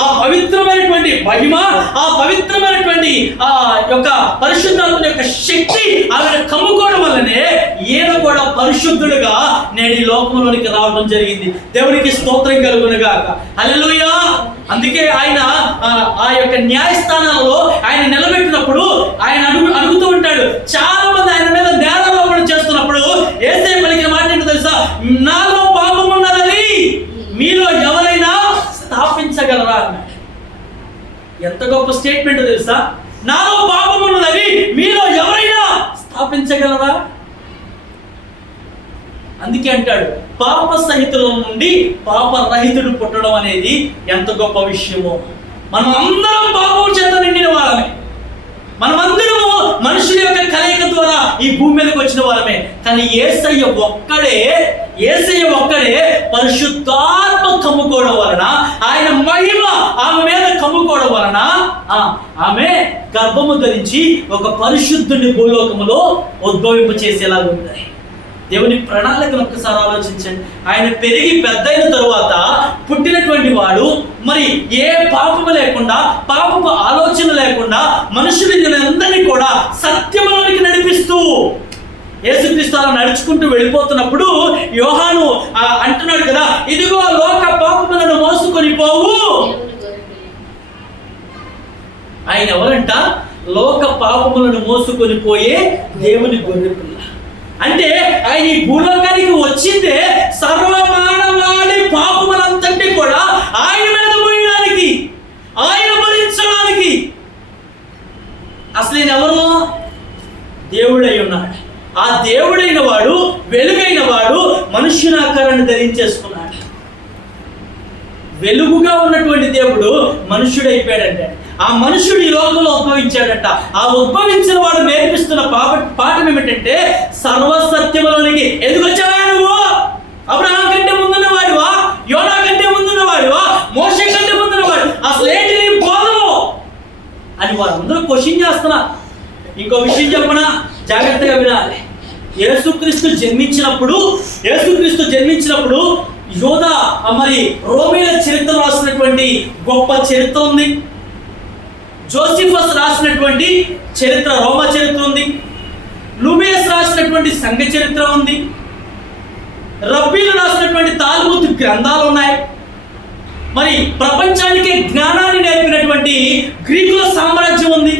ఆ పవిత్రమైనటువంటి మహిమ, ఆ పవిత్రమైనటువంటి యొక్క పరిశుద్ధాత్మ యొక్క శక్తి ఆమెను కమ్ముకోవడం వల్లనే ఈయన కూడా పరిశుద్ధుడుగా నేడు ఈ లోకంలోనికి రావడం జరిగింది. దేవునికి స్తోత్రం కలుగునుగాక. హల్లెలూయా. అందుకే ఆయన ఆ యొక్క న్యాయస్థానాలలో ఆయన నిలబెట్టినప్పుడు ఆయన అడుగుతూ ఉంటాడు. చాలా మంది ఆయన మీద నేరారోపణ చేస్తున్నప్పుడు యేసయ్య పలికిన మాట ఏంటో తెలుసా? నాలో పాపం ఉన్నదని మీలో ఎవరైనా స్థాపించగలరా అన్నాడు. ఎంత గొప్ప స్టేట్మెంట్ తెలుసా? నాలో పాపం ఉన్నదని మీలో ఎవరైనా స్థాపించగలరా? అందుకే అంటాడు, పాప సహితుల నుండి పాపరహితుడు పుట్టడం అనేది ఎంత గొప్ప విషయమో. మనం అందరం పాపం చేత నిండిన వారమే. మనమందరము మనుషుల యొక్క కలయిక ద్వారా ఈ భూమి మీదకి వచ్చిన వారమే. కానీ యేసయ్య ఒక్కడే పరిశుద్ధాత్మ కమ్ముకోవడం వలన, ఆయన మహిమ ఆమె మీద కమ్ముకోవడం వలన ఆమె గర్భము ధరించి ఒక పరిశుద్ధుని భూలోకములో ఉద్భవింప చేసేలాగా ఉంటాయి. దేవుని ప్రణాళికను ఒక్కసారి ఆలోచించండి. ఆయన పెరిగి పెద్దయిన తరువాత పుట్టినటువంటి వాడు మరి ఏ పాపము లేకుండా, పాపపు ఆలోచన లేకుండా మనుషులందరినీ కూడా సత్యములోనికి నడిపిస్తూ యేసుక్రీస్తు అలా నడుచుకుంటూ వెళ్ళిపోతున్నప్పుడు యోహాను అంటున్నాడు కదా, ఇదిగో లోక పాపములను మోసుకొని పోవు. ఆయన ఎవరంట? లోక పాపములను మోసుకొని పోయే దేవుని గొర్రెపిల్ల. అంటే ఆయన ఈ భూలోకానికి వచ్చిందే సర్వమానవాళి పాపములంతటి కూడా ఆయన మీద మోయడానికి, ఆయన భరించడానికి. అసలు ఆయన ఎవరు? దేవుడై ఉన్నాడు. ఆ దేవుడైన వాడు, వెలుగైన వాడు మనుష్యుని ఆకారాన్ని ధరించేసుకున్నాడు. వెలుగుగా ఉన్నటువంటి దేవుడు మనుష్యుడైపోయాడంటే, ఆ మనుషుడు ఈ లోకంలో ఉద్భవించాడట. ఆ ఉద్భవించిన వాడు నేర్పిస్తున్న పాఠం ఏమిటంటే, సర్వసత్యములోనికి ఎందుకు వచ్చావా నువ్వు? అబ్రహాం కంటే ముందున్న వాడివా? యోనా కంటే ముందున్న వాడివా? మోషే కంటే ముందున్న వాడు? అసలు ఏంటి నీ బోధలో అని వారందరూ క్వశ్చన్ చేస్తున్నారు. ఇంకో విషయం చెప్పనా, జాగ్రత్తగా వినాలి. యేసుక్రీస్తు జన్మించినప్పుడు యోధా మరి రోమీల చరిత్ర రాసినటువంటి గొప్ప చరిత్ర ఉంది. జోసిఫస్ రాసినటువంటి చరిత్ర, రోమ చరిత్ర ఉంది. లూమియస్ రాసినటువంటి సంఘ చరిత్ర ఉంది. రబ్బీలు రాసినటువంటి తాల్ముద్ గ్రంథాలు ఉన్నాయి. మరి ప్రపంచానికి జ్ఞానాన్ని నేర్పినటువంటి గ్రీకుల సామ్రాజ్యం ఉంది.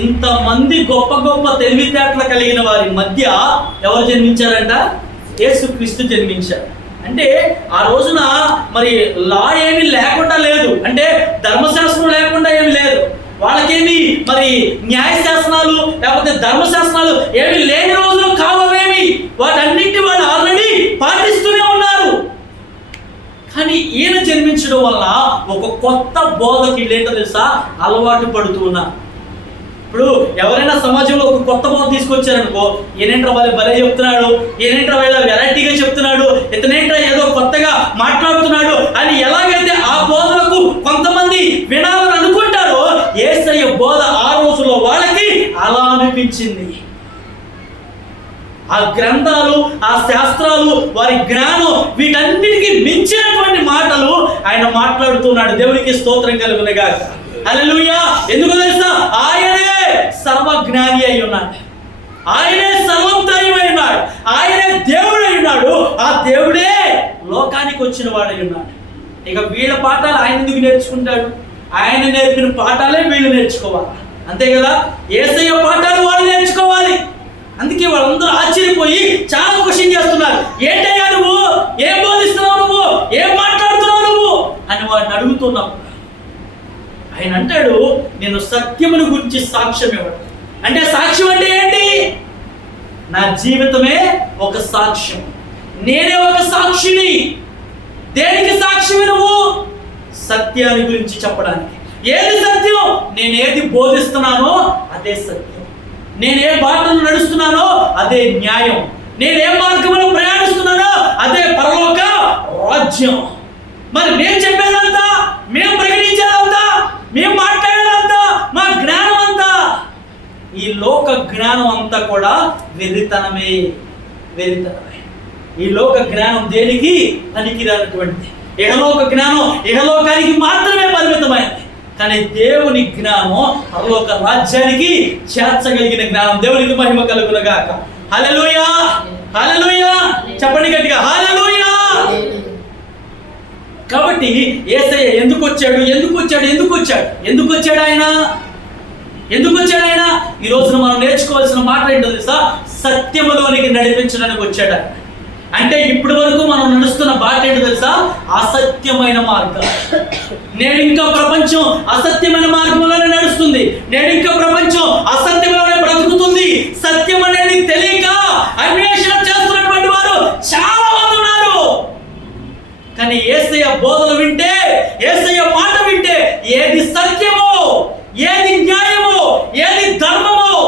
ఇంతమంది గొప్ప గొప్ప తెలివితేటలు కలిగిన వారి మధ్య ఎవరు జన్మించారంట? యేసుక్రీస్తు జన్మించారు. అంటే ఆ రోజున మరి లా ఏమీ లేకుండా లేదు, అంటే ధర్మశాస్త్రం లేకుండా ఏమి లేదు. వాళ్ళకేమి మరి న్యాయశాసనాలు లేకపోతే ధర్మశాసనాలు ఏమి లేని రోజులు కావవేమి, వాటన్నింటి వాళ్ళు ఆల్రెడీ పాటిస్తూనే ఉన్నారు. కానీ ఈయన జన్మించడం వల్ల ఒక కొత్త బోధకి ఏంటో తెలుసా, అలవాటు పడుతూ ఉన్నారు. ఇప్పుడు ఎవరైనా సమాజంలో ఒక కొత్త బోధ తీసుకొచ్చారనుకో, ఈయనేంట్రా భలే చెప్తున్నాడు, ఈయనేంట్రా వెరైటీగా చెప్తున్నాడు, ఇతనేంట్రా ఏదో కొత్తగా మాట్లాడుతున్నాడు అని ఎలాగైతే ఆ బోధలకు కొంతమంది వినాలని అనుకుంటారో, యేసయ్య బోధ ఆ రోజుల్లో వాళ్ళకి అలా అనిపించింది. ఆ గ్రంథాలు, ఆ శాస్త్రాలు, వారి జ్ఞానం, వీటన్నిటికీ మించినటువంటి మాటలు ఆయన మాట్లాడుతున్నాడు. దేవునికి స్తోత్రం కలుగునుగాక. హల్లెలూయా. ఎందుకు తెలుసా? ఆయనే సర్వజ్ఞాని అయి ఉన్నాడు, ఆయనే సర్వోత్తరీయమై ఉన్నాడు, ఆయనే దేవుడై ఉన్నాడు, ఆ దేవుడే లోకానికి వచ్చిన వాడై ఉన్నాడు. ఇక వీళ్ళ పాఠాలు ఆయన ఎందుకు నేర్చుకుంటాడు? ఆయన నేర్పిన పాఠాలే వీళ్ళు నేర్చుకోవాలి, అంతే కదా? యేసయ్య పాఠాలు వాళ్ళు నేర్చుకోవాలి. అందుకే వాళ్ళందరూ ఆశ్చర్యపోయి చాలా క్వశ్చన్ చేస్తున్నారు. ఏంటయ్యా నువ్వు, ఏం బోధిస్తున్నావు, నువ్వు ఏం మాట్లాడుతున్నావు నువ్వు అని వాడిని అడుగుతున్నావు. ఆయన అంటాడు, నేను సత్యమును గురించి సాక్ష్యం ఇవ్వడం. అంటే సాక్ష్యం అంటే ఏంటి? నా జీవితమే ఒక సాక్ష్యం, నేనే ఒక సాక్షిని. దేనికి సాక్ష్యం నువ్వు? సత్యాన్ని గురించి చెప్పడానికి. ఏది సత్యం? నేను ఏది బోధిస్తున్నానో అదే సత్యం, నేనే బాటలు నడుస్తున్నానో అదే న్యాయం, నేనే మార్గంలో ప్రయాణిస్తున్నానో అదే పరలోక రాజ్యం. మరి మేము చెప్పేదంతా, మేము ప్రకటించేదంతా, మేము మాట్లాడేదంతా, మా జ్ఞానం అంతా, ఈ లోక జ్ఞానం అంతా కూడా వెర్రితనమే. ఈ లోక జ్ఞానం దేనికి పనికిరానటువంటిది. ఇహలోక జ్ఞానం ఇహలోకానికి మాత్రమే పరిమితమైనది. కానీ దేవుని జ్ఞానం పరలోక రాజ్యానికి చేర్చగలిగిన జ్ఞానం. దేవునికి మహిమ కలుగునుగాక. హల్లెలూయా, హల్లెలూయా. చెప్పండి గట్టిగా, హల్లెలూయా. కాబట్టి యేసయ్య ఎందుకు వచ్చాడు? ఆయన ఈ రోజున మనం నేర్చుకోవాల్సిన మాట ఏంటో తెలుసా? సత్యములోనికి నడిపించడానికి వచ్చాడు. అంటే ఇప్పటి వరకు మనం నడుస్తున్న బాట ఏంటో తెలుసా? అసత్యమైన మార్గం. నేడు ఇంకా ప్రపంచం అసత్యమైన మార్గంలోనే నడుస్తుంది. నేడు ఇంకా ప్రపంచం అసత్యంలోనే బ్రతుకుతుంది. సత్యం అనేది తెలియక అన్వేషణ చేస్తున్నటువంటి వారు చాలా మంది ఉన్నారు. కానీ యేసయ్య బోధలు వింటే, యేసయ్య మాట వింటే, ఏది సత్యమో, ఏది న్యాయమో, ఏది ధర్మమో,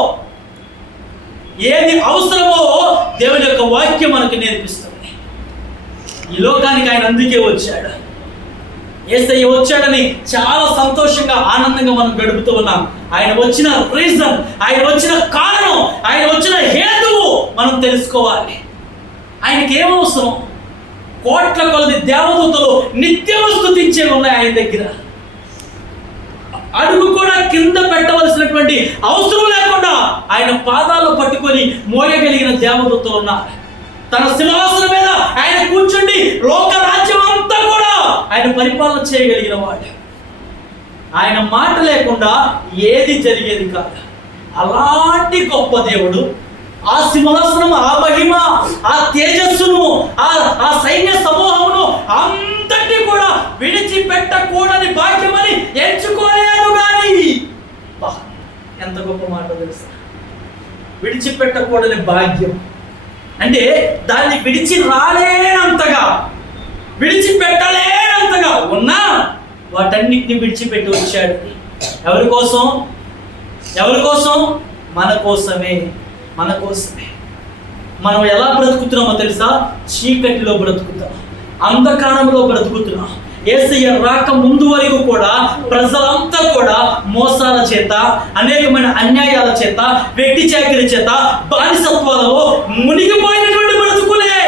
ఏది అవసరమో దేవుని యొక్క వాక్యం మనకు నేర్పిస్తుంది. ఈ లోకానికి ఆయన అందుకే వచ్చాడు. యేసయ్య వచ్చాడని చాలా సంతోషంగా, ఆనందంగా మనం గడుపుతూ ఉన్నాం. ఆయన వచ్చిన రీజన్, ఆయన వచ్చిన కారణం, ఆయన వచ్చిన హేతువు మనం తెలుసుకోవాలి. ఆయనకి ఏమవసరం? కోట్ల కొలది దేవదూతలు నిత్యము స్తుతించేవి ఉన్నాయి ఆయన దగ్గర. అడుగు కూడా కింద పెట్టవలసినటువంటి అవసరం లేకుండా ఆయన పాదాలు పట్టుకొని మోయగలిగిన దేవదూతలు ఉన్నారు. తన సింహాసనం మీద ఆయన కూర్చుండి లోక రాజ్యం అంతా కూడా ఆయన పరిపాలన చేయగలిగిన వాడు. ఆయన మాట లేకుండా ఏది జరిగేది కాదు. అలాంటి గొప్ప దేవుడు, ఆ సింహాసనం, ఆ మహిమ, ఆ తేజస్సును, ఆ సైన్య సమూహమును అంతటి కూడా విడిచిపెట్టకూడని భాగ్యమని ఎంచుకోలేదు. కానీ ఎంత గొప్ప మాట తెలుసా? విడిచిపెట్టకూడని భాగ్యం అంటే దాన్ని విడిచి రాలేనంతగా, విడిచిపెట్టలేనంతగా ఉన్నా వాటన్నిటిని విడిచిపెట్టి వచ్చాడు. ఎవరి కోసం? మన కోసమే. మనం ఎలా బ్రతుకుతున్నామో తెలుసా? చీకటిలో బ్రతుకుతాం, అంధకారంలో బ్రతుకుతున్నాం. యేసయ్య రాక ముందు వరకు కూడా ప్రజలంతా కూడా మోసాల చేత, అనేకమైన అన్యాయాల చేత, వెట్టి చాకిరి చేత, బానిసత్వాలలో మునిగిపోయినటువంటి బ్రతుకులే.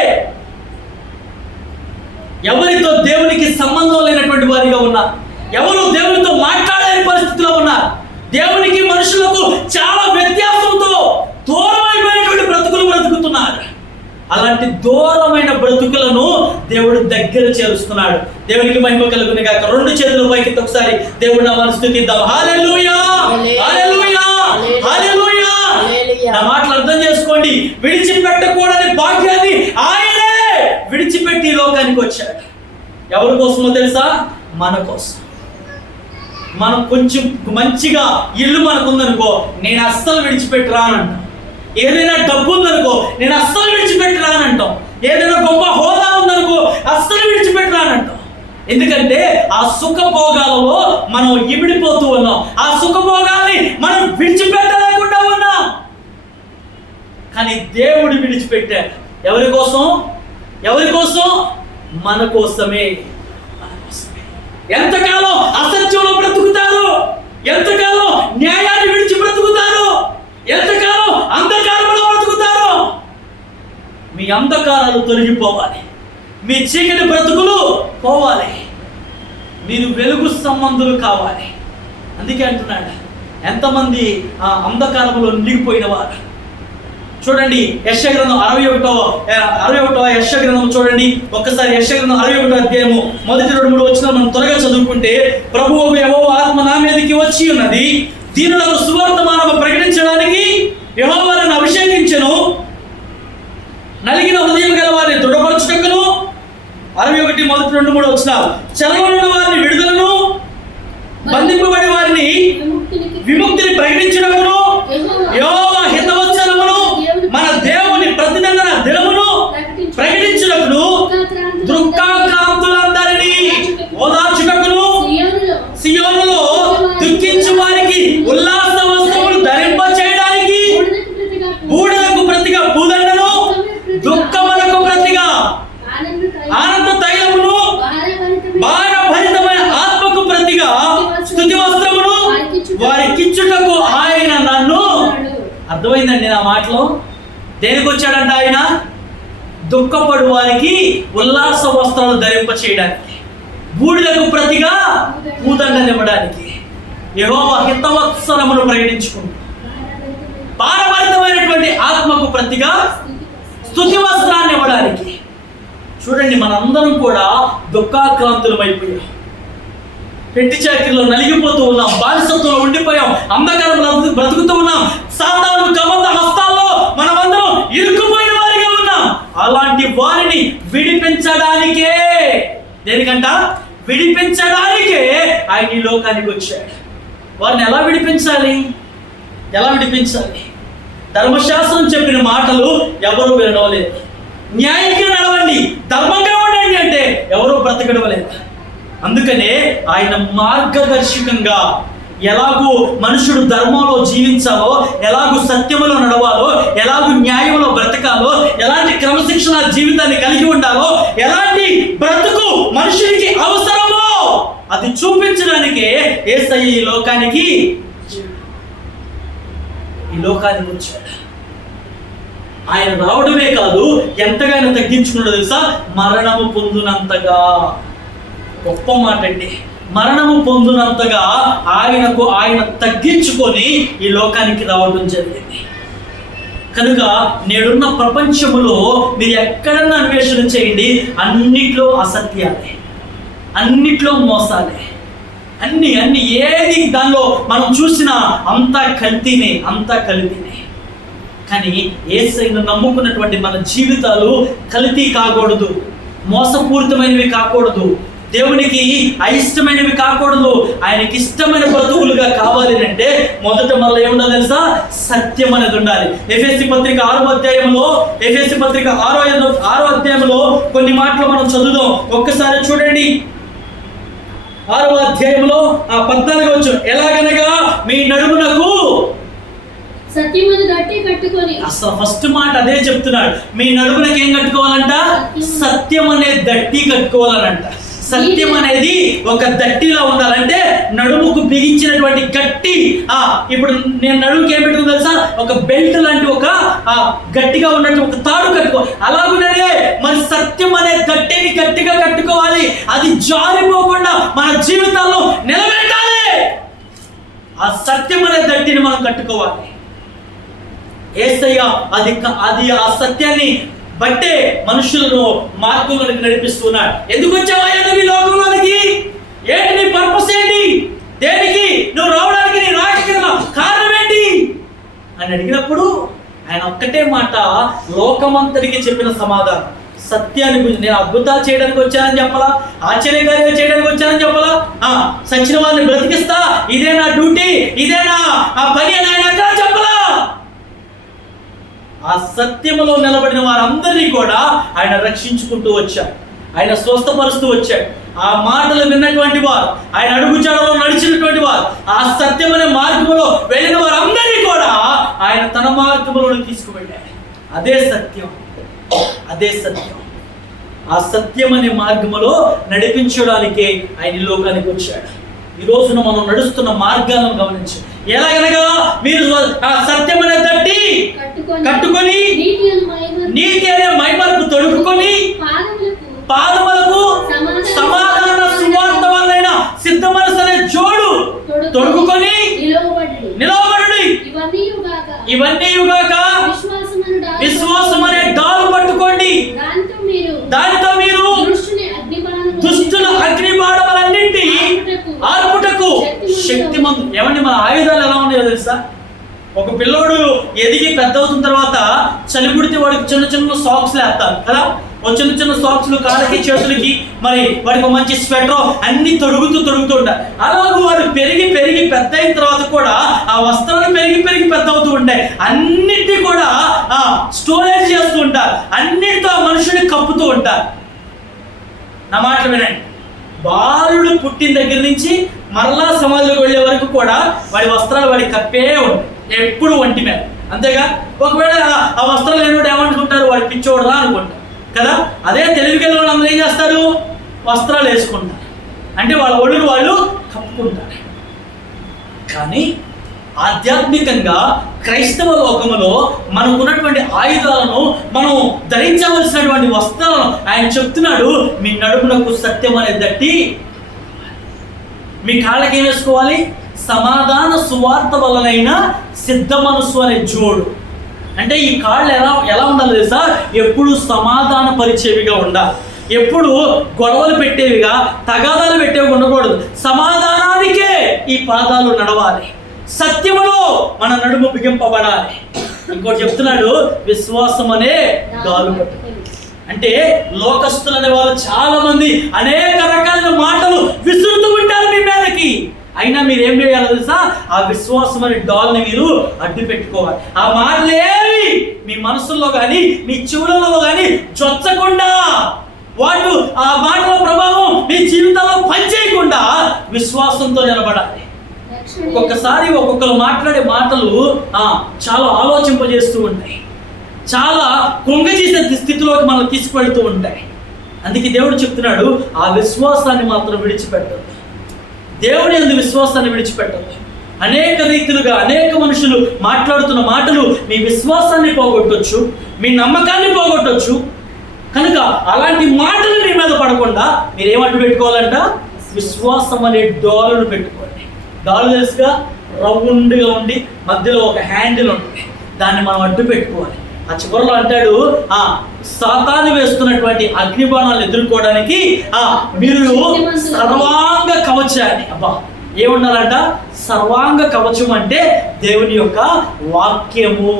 ఎవరితో దేవునికి సంబంధం లేనటువంటి వారిగా ఉన్నారు. ఎవరు దేవునితో మాట్లాడలేని పరిస్థితిలో ఉన్నారు. దేవునికి మనుషులకు చాలా వ్యత్యాసంతో దూరమైపోయినటువంటి బ్రతుకులు బ్రతుకుతున్నారు. అలాంటి దూరమైన బ్రతుకులను దేవుడు దగ్గర చేరుస్తున్నాడు. దేవునికి మహిమ కలుగును గాక. రెండు చేతుల పైకి ఒకసారి దేవుడి నామమును స్తుతిద్దాం. హల్లెలూయా, హల్లెలూయా, హల్లెలూయా. నా మాటలు అర్థం చేసుకోండి. విడిచిపెట్టకూడని భాగ్యాన్ని ఆయనే విడిచిపెట్టి ఈ లోకానికి వచ్చాడు. ఎవరి కోసమో తెలుసా? మన కోసం. మనం కొంచెం మంచిగా ఇల్లు మనకుందనుకో, నేను అస్సలు విడిచిపెట్టి రానంటాం. ఏదైనా డబ్బు ఉందనుకో, నేను అస్సలు విడిచిపెట్టి రానంటాం. ఏదైనా గొప్ప హోదా ఉందనుకో, అస్సలు విడిచిపెట్టి రానంటాం. ఎందుకంటే ఆ సుఖభోగాలలో మనం ఇమిడిపోతూ ఉన్నాం. ఆ సుఖభోగాల్ని మనం విడిచిపెట్టలేకుండా ఉన్నాం. కానీ దేవుడు విడిచిపెట్టాడు. ఎవరి కోసం? మన కోసమే. ఎంతకాలం అసత్యంలో బ్రతుకుతారు? ఎంతకాలం న్యాయాన్ని విడిచి బ్రతుకుతారు? మీ అంధకారాలు తొలగిపోవాలి, మీ చీకటి బ్రతుకులు పోవాలి, మీరు వెలుగు సంబంధులు కావాలి. అందుకే అంటున్నాడు, ఎంతమంది ఆ అంధకారంలో నిండిపోయిన వారు. చూడండి యెషయా గ్రంథం 61వ యెషయా గ్రంథం చూడండి ఒక్కసారి. యెషయా గ్రంథం 61వ అధ్యాయము 1-3 వచనాలు మనం త్వరగా చదువుకుంటే, ప్రభువు యెహోవా ఆత్మ నా మీదకి వచ్చి ఉన్నది, దీనులకు సువర్తమానము ప్రకటించడానికి యెహోవా నన్ను అభిషేకించెను, నలిగిన హృదయం గల వారిని దృఢపరచుటకును. 61:1-2-3 వచనాలు. చెరలోనున్న వారిని విడుదలను, బంధింపబడి వారిని విముక్తిని ప్రకటించడమును, యెహోవా హితవచనమును, మన దేవుని ప్రతిదండన దినమును ప్రకటించుటకును, దుఃఖాక్రాంతులందరినీ ఓదార్చుటకును, సియోనులో దుఃఖించు వారికి ఉల్లాస వస్త్రములు ధరింప చేయడానికి, బూడిదకు ప్రతిగా పూదండను, దుఃఖములకు ప్రతిగా ఆనంద తైలమును, భారభరితమైన ఆత్మకు ప్రతిగా స్తుతి వస్త్రమును వారికిచ్చుటకు ఆయన నన్ను. అర్థమైందండి నా మాటలో? దేనికి వచ్చాడంట ఆయన? దుఃఖపడు వారికి ఉల్లాస వస్త్రాలు ధరింప చేయడానికి, బూడిదకు ప్రతిగా పూదండనివ్వడానికి, యెహోవా హితవత్సరమును ప్రకటించుకుంటూ, భారభరితమైనటువంటి ఆత్మకు ప్రతిగా స్తుతి వస్త్రాన్ని ఇవ్వడానికి. చూడండి, మనందరం కూడా దుఃఖాక్రాంతులమైపోయాం, పెట్టి చాకిరిలో నలిగిపోతూ ఉన్నాం, బానిసత్వంలో ఉండిపోయాం, అంధకారంలో బ్రతుకుతూ ఉన్నాం, సాతాను కబంధ హస్తాల్లో మనమందరం ఇరుక్కుపోయిన వారిగా ఉన్నాం. అలాంటి వారిని విడిపించడానికే, దేనికంట? విడిపించడానికే ఆయన ఈ లోకానికి వచ్చాడు. వారిని ఎలా విడిపించాలి? ఎలా విడిపించాలి? ధర్మశాస్త్రం చెప్పిన మాటలు ఎవరు వినడం లేదు. న్యాయంగా నడవండి, ధర్మంగా ఉండండి అంటే ఎవరూ బ్రతకడం లేదు. అందుకనే ఆయన మార్గదర్శకంగా ఎలాగూ మనుషుడు ధర్మంలో జీవించాలో, ఎలాగూ సత్యములో నడవాలో, ఎలాగూ న్యాయంలో బ్రతకాలో, ఎలాంటి క్రమశిక్షణ జీవితాన్ని కలిగి ఉండాలో, ఎలాంటి బ్రతుకు మనుషునికి అవసరమో అది చూపించడానికే యేసయ్య ఈ లోకానికి వచ్చాడు. ఆయన రావడమే కాదు, ఎంతగానో తగ్గించుకున్నాడో తెలుసా? మరణము పొందునంతగా. గొప్ప మాట అండి. మరణము పొందునంతగా ఆయన తగ్గించుకొని ఈ లోకానికి రావడం జరిగింది. కనుక నేడున్న ప్రపంచములో మీరు ఎక్కడన్నా అన్వేషణ చేయండి, అన్నిట్లో అసత్యాలే, అన్నిట్లో మోసాలే, అన్ని ఏది దానిలో మనం చూసినా అంతా కల్తీనే. కానీ యేసయ్యను నమ్ముకున్నటువంటి మన జీవితాలు కల్తీ కాకూడదు, మోసపూరితమైనవి కాకూడదు, దేవునికి అయిష్టమైనవి కాకూడదు. ఆయనకి ఇష్టమైన బ్రతుకులుగా కావాలి అంటే మొదట మళ్ళీ ఏముండాలి తెలుసా? సత్యం అనేది ఉండాలి. ఎఫెసీ పత్రిక 6వ అధ్యాయంలో కొన్ని మాటలు మనం చదువుదాం. ఒక్కసారి చూడండి. 6వ అధ్యాయంలో 14వ వచనం, ఎలాగనగా మీ నడుమునకు సత్యమును గట్టి కట్టుకొని. అసలు ఫస్ట్ మాట అదే చెప్తున్నాడు. మీ నడుమునకి ఏం కట్టుకోవాలంట? సత్యం అనే దట్టి కట్టుకోవాలనంట. సత్యం అనేది ఒక దట్టిలో ఉండాలంటే నడుముకు బిగించినటువంటి గట్టి. ఇప్పుడు నేను నడుముకి ఏం పెట్టుకుని తెలుసా? ఒక బెల్ట్ లాంటి ఒక గట్టిగా ఉన్నట్టు ఒక తాడు కట్టుకో. అలాగునే మరి సత్యం అనే దట్టిని గట్టిగా కట్టుకోవాలి. అది జారిపోకుండా మన జీవితాల్లో నిలబెట్టాలి. ఆ సత్యం అనే దట్టిని మనం కట్టుకోవాలి. యేసయ్య అది ఆ సత్యాన్ని బట్టే మనుషులను మార్గంలోకి నడిపిస్తున్నాడు. ఎందుకు వచ్చావయ్యా నువ్వు ఈ లోకంలోనికి? ఏంటి నీ పర్పస్? ఏంటి? దేనికి నువ్వు రావడానికి? నీ రాకకి కారణం ఏంటి అని అడిగినప్పుడు ఆయన ఒక్కటే మాట లోకమంతటికి చెప్పిన సమాధానం. సత్యాన్ని గురించి. నేను అద్భుతాలు చేయడానికి వచ్చానని చెప్పాలా? ఆశ్చర్యకార్యాలు చేయడానికి వచ్చానని చెప్పాలా? సచిన వాళ్ళని బ్రతికిస్తా, ఇదే నా డ్యూటీ, ఇదే నా పని అని ఆయన ఎక్కడ చెప్పాలా? ఆ సత్యములో నిలబడిన వారందరినీ కూడా ఆయన రక్షించుకుంటూ వచ్చాడు. ఆయన స్వస్థపరుస్తూ వచ్చాడు. ఆ మాటలు విన్నటువంటి వారు, ఆయన అడుగుజాడలో నడిచినటువంటి వారు, ఆ సత్యం అనే మార్గంలో వెళ్ళిన వారందరినీ కూడా ఆయన తన మార్గంలో తీసుకువెళ్ళాడు. అదే సత్యం. ఆ సత్యం అనే మార్గంలో నడిపించడానికే ఆయన ఈ లోకానికి వచ్చాడు. ఈ రోజున మనం నడుస్తున్న మార్గాలను గమనించి, ఎలాగనగా మీరు ఆ సత్యం అనే దట్టి కట్టుకొని నీతి అనే మైమరుపు తొడుగుకొని పాదములకు సమాధాన సువార్త వలన సిద్ధ మనసు అనే జోడు తొడుగుకొని నిలవబడుడి. ఇవన్నీ యుగాక విశ్వాసం అనే డాలు పట్టుకోండి. దానితో మీరు దుష్టుల అగ్ని బాణములన్నింటి ఆర్పుటకు శక్తిమంతు. ఏమండి, మన ఆయుధాలు ఎలా ఉన్నాయో తెలుసా? ఒక పిల్లోడు ఎదిగి పెద్ద అవుతున్న తర్వాత చలి పుడితే వాడికి చిన్న చిన్న సాక్స్లు వేస్తారు కదా. చిన్న చిన్న సాక్స్లు కాళ్ళకి చేతులకి, మరి వాడికి మంచి స్వెటర్ అన్ని తొడుగుతూ ఉంటాయి. అలాగే వాడు పెరిగి పెద్ద అయిన తర్వాత కూడా ఆ వస్త్రాలు పెరిగి పెద్ద అవుతూ ఉంటాయి. అన్నిటినీ కూడా స్టోరేజ్ చేస్తూ ఉంటారు. అన్నిటితో ఆ మనుషుని కప్పుతూ ఉంటారు. నా మాటలు వినండి. బాలుడు పుట్టిన దగ్గర నుంచి మరలా సమాధిలోకి వెళ్ళే వరకు కూడా వాడి వస్త్రాలు వాడి కప్పే ఉంటాయి, ఎప్పుడు ఒంటి మీద. అంతేగా, ఒకవేళ ఆ వస్త్రాలు లేనివాడు ఏమనుకుంటారు, వాడు పిచ్చోడురా అనుకుంటారు కదా. అదే తెలివిగల వాళ్ళు అందరూ ఏం చేస్తారు, వస్త్రాలు వేసుకుంటారు, అంటే వాళ్ళ ఒళ్ళు వాళ్ళు కప్పుకుంటారు. కానీ ఆధ్యాత్మికంగా క్రైస్తవ లోకములో మనకున్నటువంటి ఆయుధాలను, మనం ధరించవలసినటువంటి వస్త్రాలను ఆయన చెప్తున్నాడు. మీ నడుమునకు సత్యం అనే దట్టి, మీ కాళ్ళకి ఏం వేసుకోవాలి, సమాధాన సువార్త వలనైన సిద్ధ మనసు అనే జోడు. అంటే ఈ కాళ్ళు ఎలా ఉండాలి తెలుసా? ఎప్పుడు సమాధాన పరిచేవిగా ఉండాలి, ఎప్పుడు గొడవలు పెట్టేవిగా, తగాదాలు పెట్టేవి ఉండకూడదు. సమాధానానికే ఈ పాదాలు నడవాలి, సత్యములో మన నడుము బిగింపబడాలి. ఇంకోటి చెప్తున్నాడు, విశ్వాసం అనే డాలు పట్టుకోవాలి. అంటే లోకస్తులు అనే వాళ్ళు చాలా మంది అనేక రకాలైన మాటలు విసురుతూ ఉంటారు మీ మీదకి. అయినా మీరు ఏం చేయాలో తెలుసా? ఆ విశ్వాసం అనే డాల్ని మీరు అడ్డు పెట్టుకోవాలి. ఆ మాటలేవి మీ మనసుల్లో కానీ మీ చెవులలో కానీ చొచ్చకుండా, వాటి ఆ మాటల ప్రభావం మీ జీవితంలో పనిచేయకుండా విశ్వాసంతో నిలబడాలి. ఒక్కొక్కసారి ఒక్కొక్కరు మాట్లాడే మాటలు చాలా ఆలోచింపజేస్తూ ఉంటాయి, చాలా కృంగజేసే స్థితిలోకి మనం తీసుకువెళ్తూ ఉంటాయి. అందుకే దేవుడు చెప్తున్నాడు, ఆ విశ్వాసాన్ని మాత్రం విడిచిపెట్టదు. దేవుని యందు విశ్వాసాన్ని విడిచిపెట్టదు. అనేక రీతిలుగా అనేక మనుషులు మాట్లాడుతున్న మాటలు మీ విశ్వాసాన్ని పోగొట్టొచ్చు, మీ నమ్మకాన్ని పోగొట్టొచ్చు. కనుక అలాంటి మాటలు మీ మీద పడకుండా మీరేమట్టు పెట్టుకోవాలంట, విశ్వాసం అనే డాలును పెట్టుకోండి. డాలు తెలుసుగా, రౌండ్గా ఉండి మధ్యలో ఒక హ్యాండిల్ ఉంటుంది, దాన్ని మనం అడ్డు పెట్టుకోవాలి. ఆ చివరిలో అంటాడు, సాతాను వేస్తున్నటువంటి అగ్నిబాణాలు ఎదుర్కోవడానికి మీరు సర్వాంగ కవచాన్ని. అబ్బా, ఏముండాలంట? సర్వాంగ కవచం అంటే దేవుని యొక్క వాక్యము.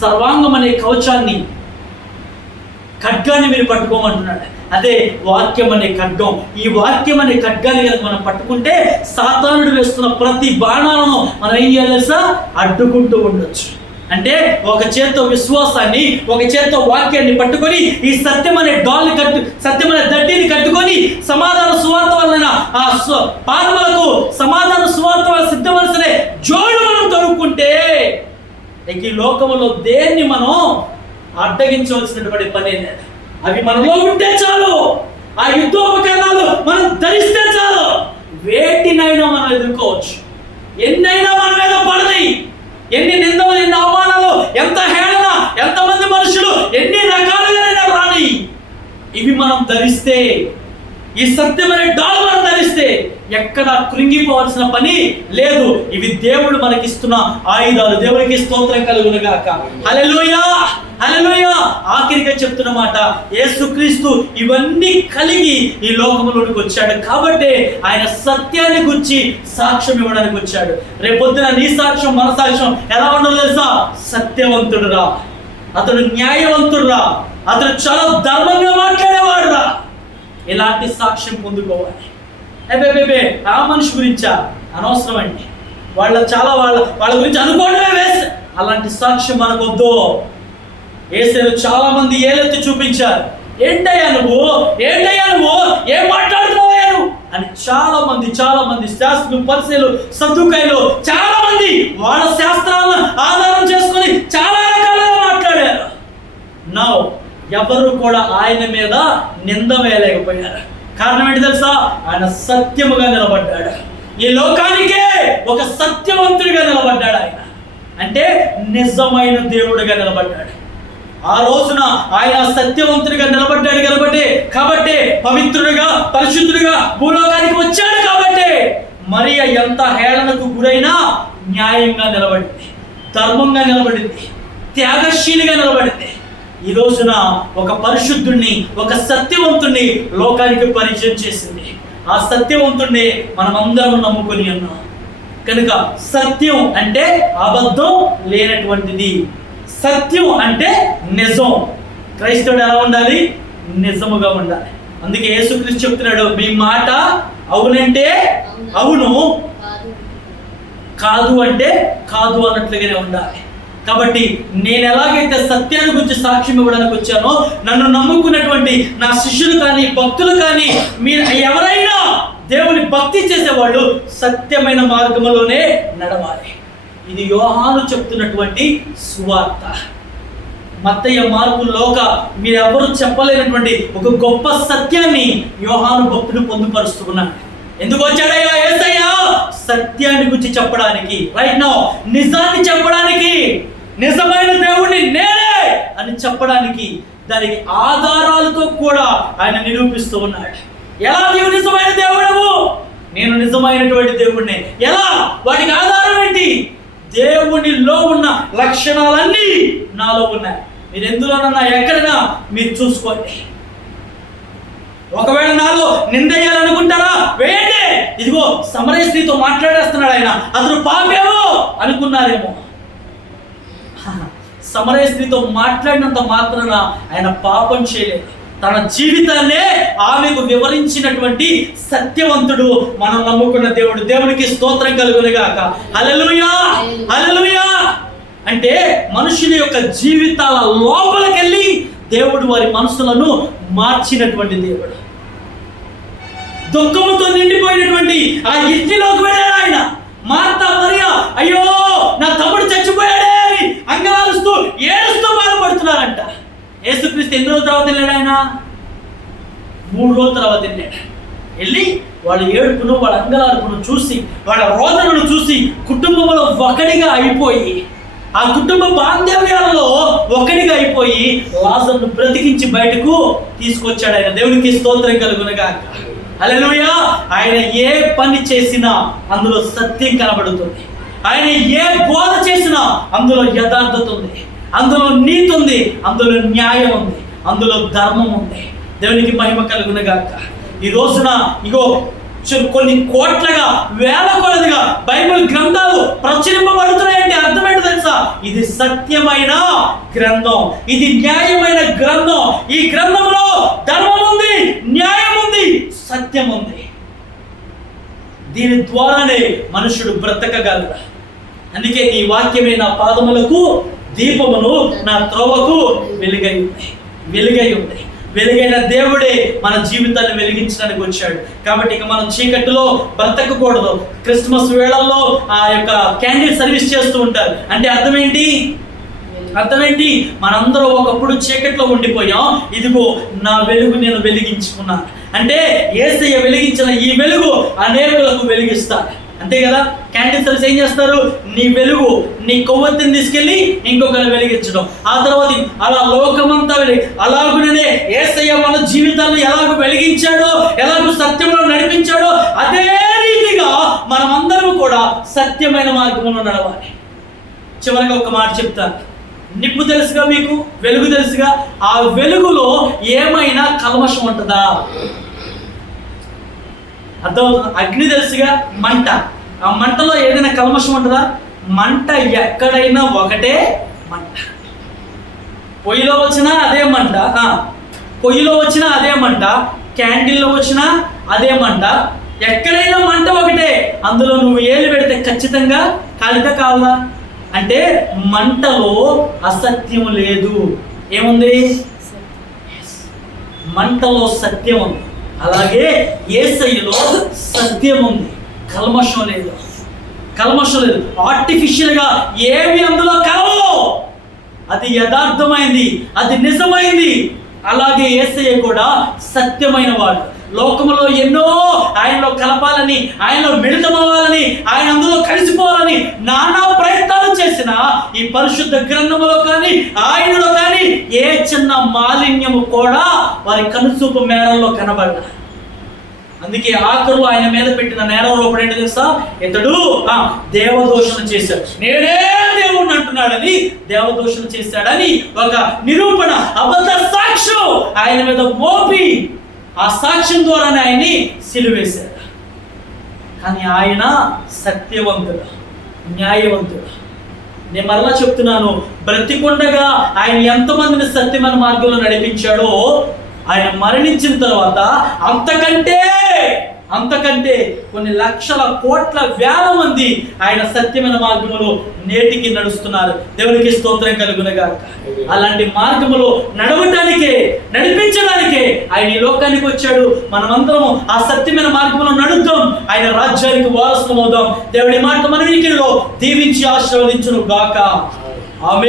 సర్వాంగం అనే కవచాన్ని, ఖడ్గాన్ని మీరు పట్టుకోమంటున్నాడు. అదే వాక్యం అనే ఖడ్గం. ఈ వాక్యం అనే ఖడ్గాన్ని కనుక మనం పట్టుకుంటే సాతానుడు వేస్తున్న ప్రతి బాణాలను మనం ఏం చేయాలి తెలుసా? అడ్డుకుంటూ ఉండొచ్చు. అంటే ఒక చేత్తో విశ్వాసాన్ని, ఒక చేత్తో వాక్యాన్ని పట్టుకొని ఈ సత్యం అనే డాల్ని సత్యం అనే దట్టిని కట్టుకొని సమాధాన సువార్త వలన ఆ పాదములకు సమాధాన సువార్త వల్ల సిద్ధమనసనే జోడు మనం తొడుక్కుంటే ఈ లోకములో దేన్ని మనం అడ్డగించవలసినటువంటి పని లేదు. అవి మనలో ఉంటే చాలు, ఆ యుద్ధోపకరణాలు మనం ధరిస్తే చాలు, వేటినైనా మనం ఎదుర్కోవచ్చు. ఎన్నైనా మన మీద పడతాయి, ఎన్ని నిందలు, ఎన్ని అవమానాలు, ఎంత హేళన, ఎంతమంది మనుషులు ఎన్ని రకాలుగానైనా రాని, ఇవి మనం ధరిస్తే, ఈ సత్యమైన డాల్ మనం ధరిస్తే ఎక్కడ కృంగిపోవాల్సిన పని లేదు. ఇవి దేవుడు మనకిస్తున్న ఆయుధాలు. దేవునికి స్తోత్రం కలుగును గాక. హల్లెలూయా, హల్లెలూయా. ఆఖరిగా చెప్తున్న మాట, యేసుక్రీస్తు ఇవన్నీ కలిగి ఈ లోకంలోనికి వచ్చాడు కాబట్టి ఆయన సత్యాన్ని గురించి సాక్ష్యం ఇవ్వడానికి వచ్చాడు. రేపొద్దున నీ సాక్ష్యం, మన సాక్ష్యం ఎలా ఉండాలో తెలుసా? సత్యవంతుడు రా, అతడు న్యాయవంతుడు రా, అతడు చాలా ధర్మంగా మాట్లాడేవాడు రా. ఇలాంటి సాక్ష్యం పొందుకోవాలి. అబ్బే ఆ మనిషి గురించా? అనవసరం అండి. వాళ్ళ గురించి అనుకోవడమే వేస్ట్. అలాంటి సాక్ష్యం మనకొద్దు. యేసును చాలా మంది ఏలెత్తి చూపించారు. ఏంటయ్యా నువ్వు ఏం మాట్లాడుతున్నావు అని చాలా మంది శాస్త్రులు, పరిసయ్యులు, సద్దుకాయలు చాలా మంది వాళ్ళ శాస్త్రాలను ఆధారం చేసుకొని చాలా రకాలుగా మాట్లాడారు. నౌ ఎవరు కూడా ఆయన మీద నింద వేయలేకపోయారు. కారణం ఏంటి తెలుసా? ఆయన సత్యముగా నిలబడ్డాడు. ఈ లోకానికే ఒక సత్యవంతుడిగా నిలబడ్డాడు ఆయన. అంటే నిజమైన దేవుడిగా నిలబడ్డాడు. ఆ రోజున ఆయన సత్యవంతుడిగా నిలబడ్డాడు కాబట్టి పవిత్రుడిగా పరిశుద్ధుడిగా భూలోకానికి వచ్చాడు కాబట్టి మరియ ఎంత హేళనకు గురైనా న్యాయంగా నిలబడింది, ధర్మంగా నిలబడింది, త్యాగశీలిగా నిలబడింది. ఈ రోజున ఒక పరిశుద్ధుణ్ణి, ఒక సత్యవంతుణ్ణి లోకానికి పరిచయం చేసింది. ఆ సత్యవంతుణ్ణి మనమందరం నమ్ముకొని ఉన్నాం కనుక సత్యం అంటే అబద్ధం లేనటువంటిది, సత్యం అంటే నిజం. క్రైస్తవుడు ఎలా ఉండాలి? నిజముగా ఉండాలి. అందుకే యేసుక్రీస్తు చెప్తున్నాడు, మీ మాట అవునంటే అవును, కాదు అంటే కాదు అన్నట్లుగానే ఉండాలి. కాబట్టి నేను ఎలాగైతే సత్యాన్ని గురించి సాక్ష్యం ఇవ్వడానికి వచ్చానో, నన్ను నమ్ముకున్నటువంటి నా శిష్యులు కానీ భక్తులు కానీ మీరు ఎవరైనా దేవుని భక్తి చేసేవాళ్ళు సత్యమైన మార్గంలోనే నడవాలి. ఇది యోహాను చెప్తున్నటువంటి సువార్త. మత్తయి, మార్కు, లూకా మీరెవరు చెప్పలేనటువంటి ఒక గొప్ప సత్యాన్ని యోహాను భక్తుడు పొందుపరుస్తున్నాడు. ఎందుకు వచ్చాడయ్యా యేసయ్య? సత్యాన్ని గురించి చెప్పడానికి, రైట్ నౌ నిజాన్ని చెప్పడానికి, నిజమైన దేవుడిని నేనే అని చెప్పడానికి, దానికి ఆధారాలతో కూడా ఆయన నిరూపిస్తూ ఉన్నాడు. ఎలా నీవు నిజమైన దేవుడవు? నేను నిజమైనటువంటి దేవుడిని. ఎలా? వాటికి ఆధారం ఏంటి? దేవునిలో ఉన్న లక్షణాలన్నీ నాలో ఉన్నాయి. మీరు ఎందులోనన్నా ఎక్కడైనా మీరు చూసుకోండి. ఒకవేళ నాలో నిందయ్యాలనుకుంటారా? వేయండి. ఇదిగో సమరయ స్త్రీతో మాట్లాడేస్తున్నాడు ఆయన, అతను పాపేమో అనుకున్నారేమో. సమరయ స్త్రీతో మాట్లాడినంత మాత్రాన ఆయన పాపం చేయలేదు. తన జీవితాన్నే ఆమెకు వివరించినటువంటి సత్యవంతుడు మనం నమ్ముకున్న దేవుడు. దేవునికి స్తోత్రం కలుగునుగాక. హల్లెలూయా, హల్లెలూయా. అంటే మనుషుల యొక్క జీవితాల లోపలికెళ్ళి దేవుడు వారి మనసులను మార్చినటువంటి దేవుడు. దుఃఖముతో నిండిపోయినటువంటి ఆ ఇంటిలోకి వెళ్ళాడు ఆయన. మార్తా, మరియా అయ్యో నా తమ్ముడు చచ్చిపోయాడే అని అంగలారుస్తూ ఏడుస్తూ బాధపడుతున్నారంట. యేసుక్రీస్తు ఎన్ని రోజుల తర్వాత వెళ్ళాడు ఆయన? 3 రోజుల తర్వాత వెళ్ళాడు. వెళ్ళి వాళ్ళ ఏడుపును, వాళ్ళ అంగలార్పును చూసి, వాళ్ళ రోదనను చూసి కుటుంబంలో ఒకటిగా అయిపోయి, ఆ కుటుంబ బాంధవ్యాలలో ఒకటిగా అయిపోయి లాజరును బ్రతికించి బయటకు తీసుకొచ్చాడు ఆయన. దేవునికి స్తోత్రం కలుగునుగాక. హల్లెలూయా. ఆయన ఏ పని చేసినా అందులో సత్యం కనబడుతుంది. ఆయన ఏ బోధ చేసినా అందులో యథార్థత ఉంది, అందులో నీతి ఉంది, అందులో న్యాయం ఉంది, అందులో ధర్మం ఉంది. దేవునికి మహిమ కలుగునుగాక. ఈ రోజున ఇగో కొన్ని కోట్లుగా, వేల కొలదిగా బైబిల్ గ్రంథాలు ప్రచురింపబడుతున్నాయంటే అర్థమేంటో తెలుసా? ఇది సత్యమైన గ్రంథం, ఇది న్యాయమైన గ్రంథం. ఈ గ్రంథంలో ధర్మం ఉంది, న్యాయం ఉంది, సత్యం ఉంది. దీని ద్వారానే మనుషుడు బ్రతకగలడు. అందుకే నీ వాక్యమే నా పాదములకు దీపమును, నా త్రోవకు వెలుగై ఉంది. వెలుగై ఉంది. వెలుగైన దేవుడే మన జీవితాన్ని వెలిగించడానికి వచ్చాడు. కాబట్టి ఇక మనం చీకటిలో బ్రతకకూడదు. క్రిస్మస్ వేళల్లో ఆ యొక్క క్యాండిల్ సర్వీస్ చేస్తూ ఉంటారు. అంటే అర్థం ఏంటి? మనందరూ ఒకప్పుడు చీకట్లో ఉండిపోయాం, ఇదిగో నా వెలుగు నేను వెలిగించుకున్నాను అంటే యేసయ్య వెలిగించిన ఈ వెలుగు అనేకులకు వెలిగిస్తాడు. అంతే కదా? క్యాండిల్ సర్వీస్ ఏం చేస్తారు? నీ వెలుగు, నీ కొవ్వొత్తిని తీసుకెళ్ళి ఇంకొకరు వెలిగించడం. ఆ తర్వాత అలా లోకమంతా అలాగునే యేసయ్య మన జీవితాన్ని ఎలాగో వెలిగించాడో, ఎలాగో సత్యంలో నడిపించాడో, అదే రీతిగా మనమందరం కూడా సత్యమైన మార్గంలో నడవాలి. చివరిగా ఒక మాట చెప్తాను. నిప్పు తెలుసుగా మీకు, వెలుగు తెలుసుగా. ఆ వెలుగులో ఏమైనా కల్మషం ఉంటుందా? అర్థమవుతుంది. అగ్ని తెలుసుగా, మంట. ఆ మంటలో ఏదైనా కల్మషం ఉంటుందా? మంట ఎక్కడైనా ఒకటే మంట. పొయ్యిలో వచ్చినా అదే మంట, పొయ్యిలో వచ్చినా అదే మంట, క్యాండిల్లో వచ్చినా అదే మంట. ఎక్కడైనా మంట ఒకటే. అందులో నువ్వు ఏలు పెడితే ఖచ్చితంగా కాలితే కావాలా? అంటే మంటలో అసత్యం లేదు. ఏముంది? మంటలో సత్యం ఉంది. అలాగే యేసయ్యలో సత్యం ఉంది, కల్మషం లేదు. ఆర్టిఫిషియల్గా ఏమి అందులో కలవు. అది యథార్థమైంది, అది నిజమైంది. అలాగే యేసయ్య కూడా సత్యమైన వాడు. లోకములో ఎన్నో ఆయనలో కలపాలని, ఆయనలో మిళితమవ్వాలని, ఆయన అందులో కలిసిపోవాలని నానా ప్రయత్నాలు చేసిన ఈ పరిశుద్ధ గ్రంథములో కానీ ఆయనలో కానీ ఏ చిన్న మాలిన్యము కూడా వారి కనుచూపు మేరల్లో కనబడ్డా. అందుకే ఆఖరులో ఆయన మీద పెట్టిన నేరారోపణ ఏంటో తెలుసా? ఇతడు దేవదూషణ చేశాడు, నేనే దేవుణ్ణి అంటున్నాడని దేవదూషణ చేశాడని ఒక నిరూపణ, అబద్ధ సాక్ష్యం ఆయన మీద మోపి ఆ సాక్ష్యం ద్వారానే ఆయన్ని సిలువేశాడు. కానీ ఆయన సత్యవంతుడు, న్యాయవంతుడు. నేను మరలా చెప్తున్నాను, బ్రతికుండగా ఆయన ఎంతమందిని సత్యమైన మార్గంలో నడిపించాడో ఆయన మరణించిన తర్వాత అంతకంటే కొన్ని లక్షల కోట్ల వేల మంది ఆయన సత్యమైన మార్గములో నేటికి నడుస్తున్నారు. దేవునికి స్తోత్రం కలుగునగా. అలాంటి మార్గములో నడిపించడానికే ఆయన ఈ లోకానికి వచ్చాడు. మనమందరం ఆ సత్యమైన మార్గంలో నడుద్దాం, ఆయన రాజ్యానికి వారసులం అవుదాం. దేవుడి మాట మన వినికిడిలో దీవించి ఆశీర్వదించును గాక. ఆమేన్.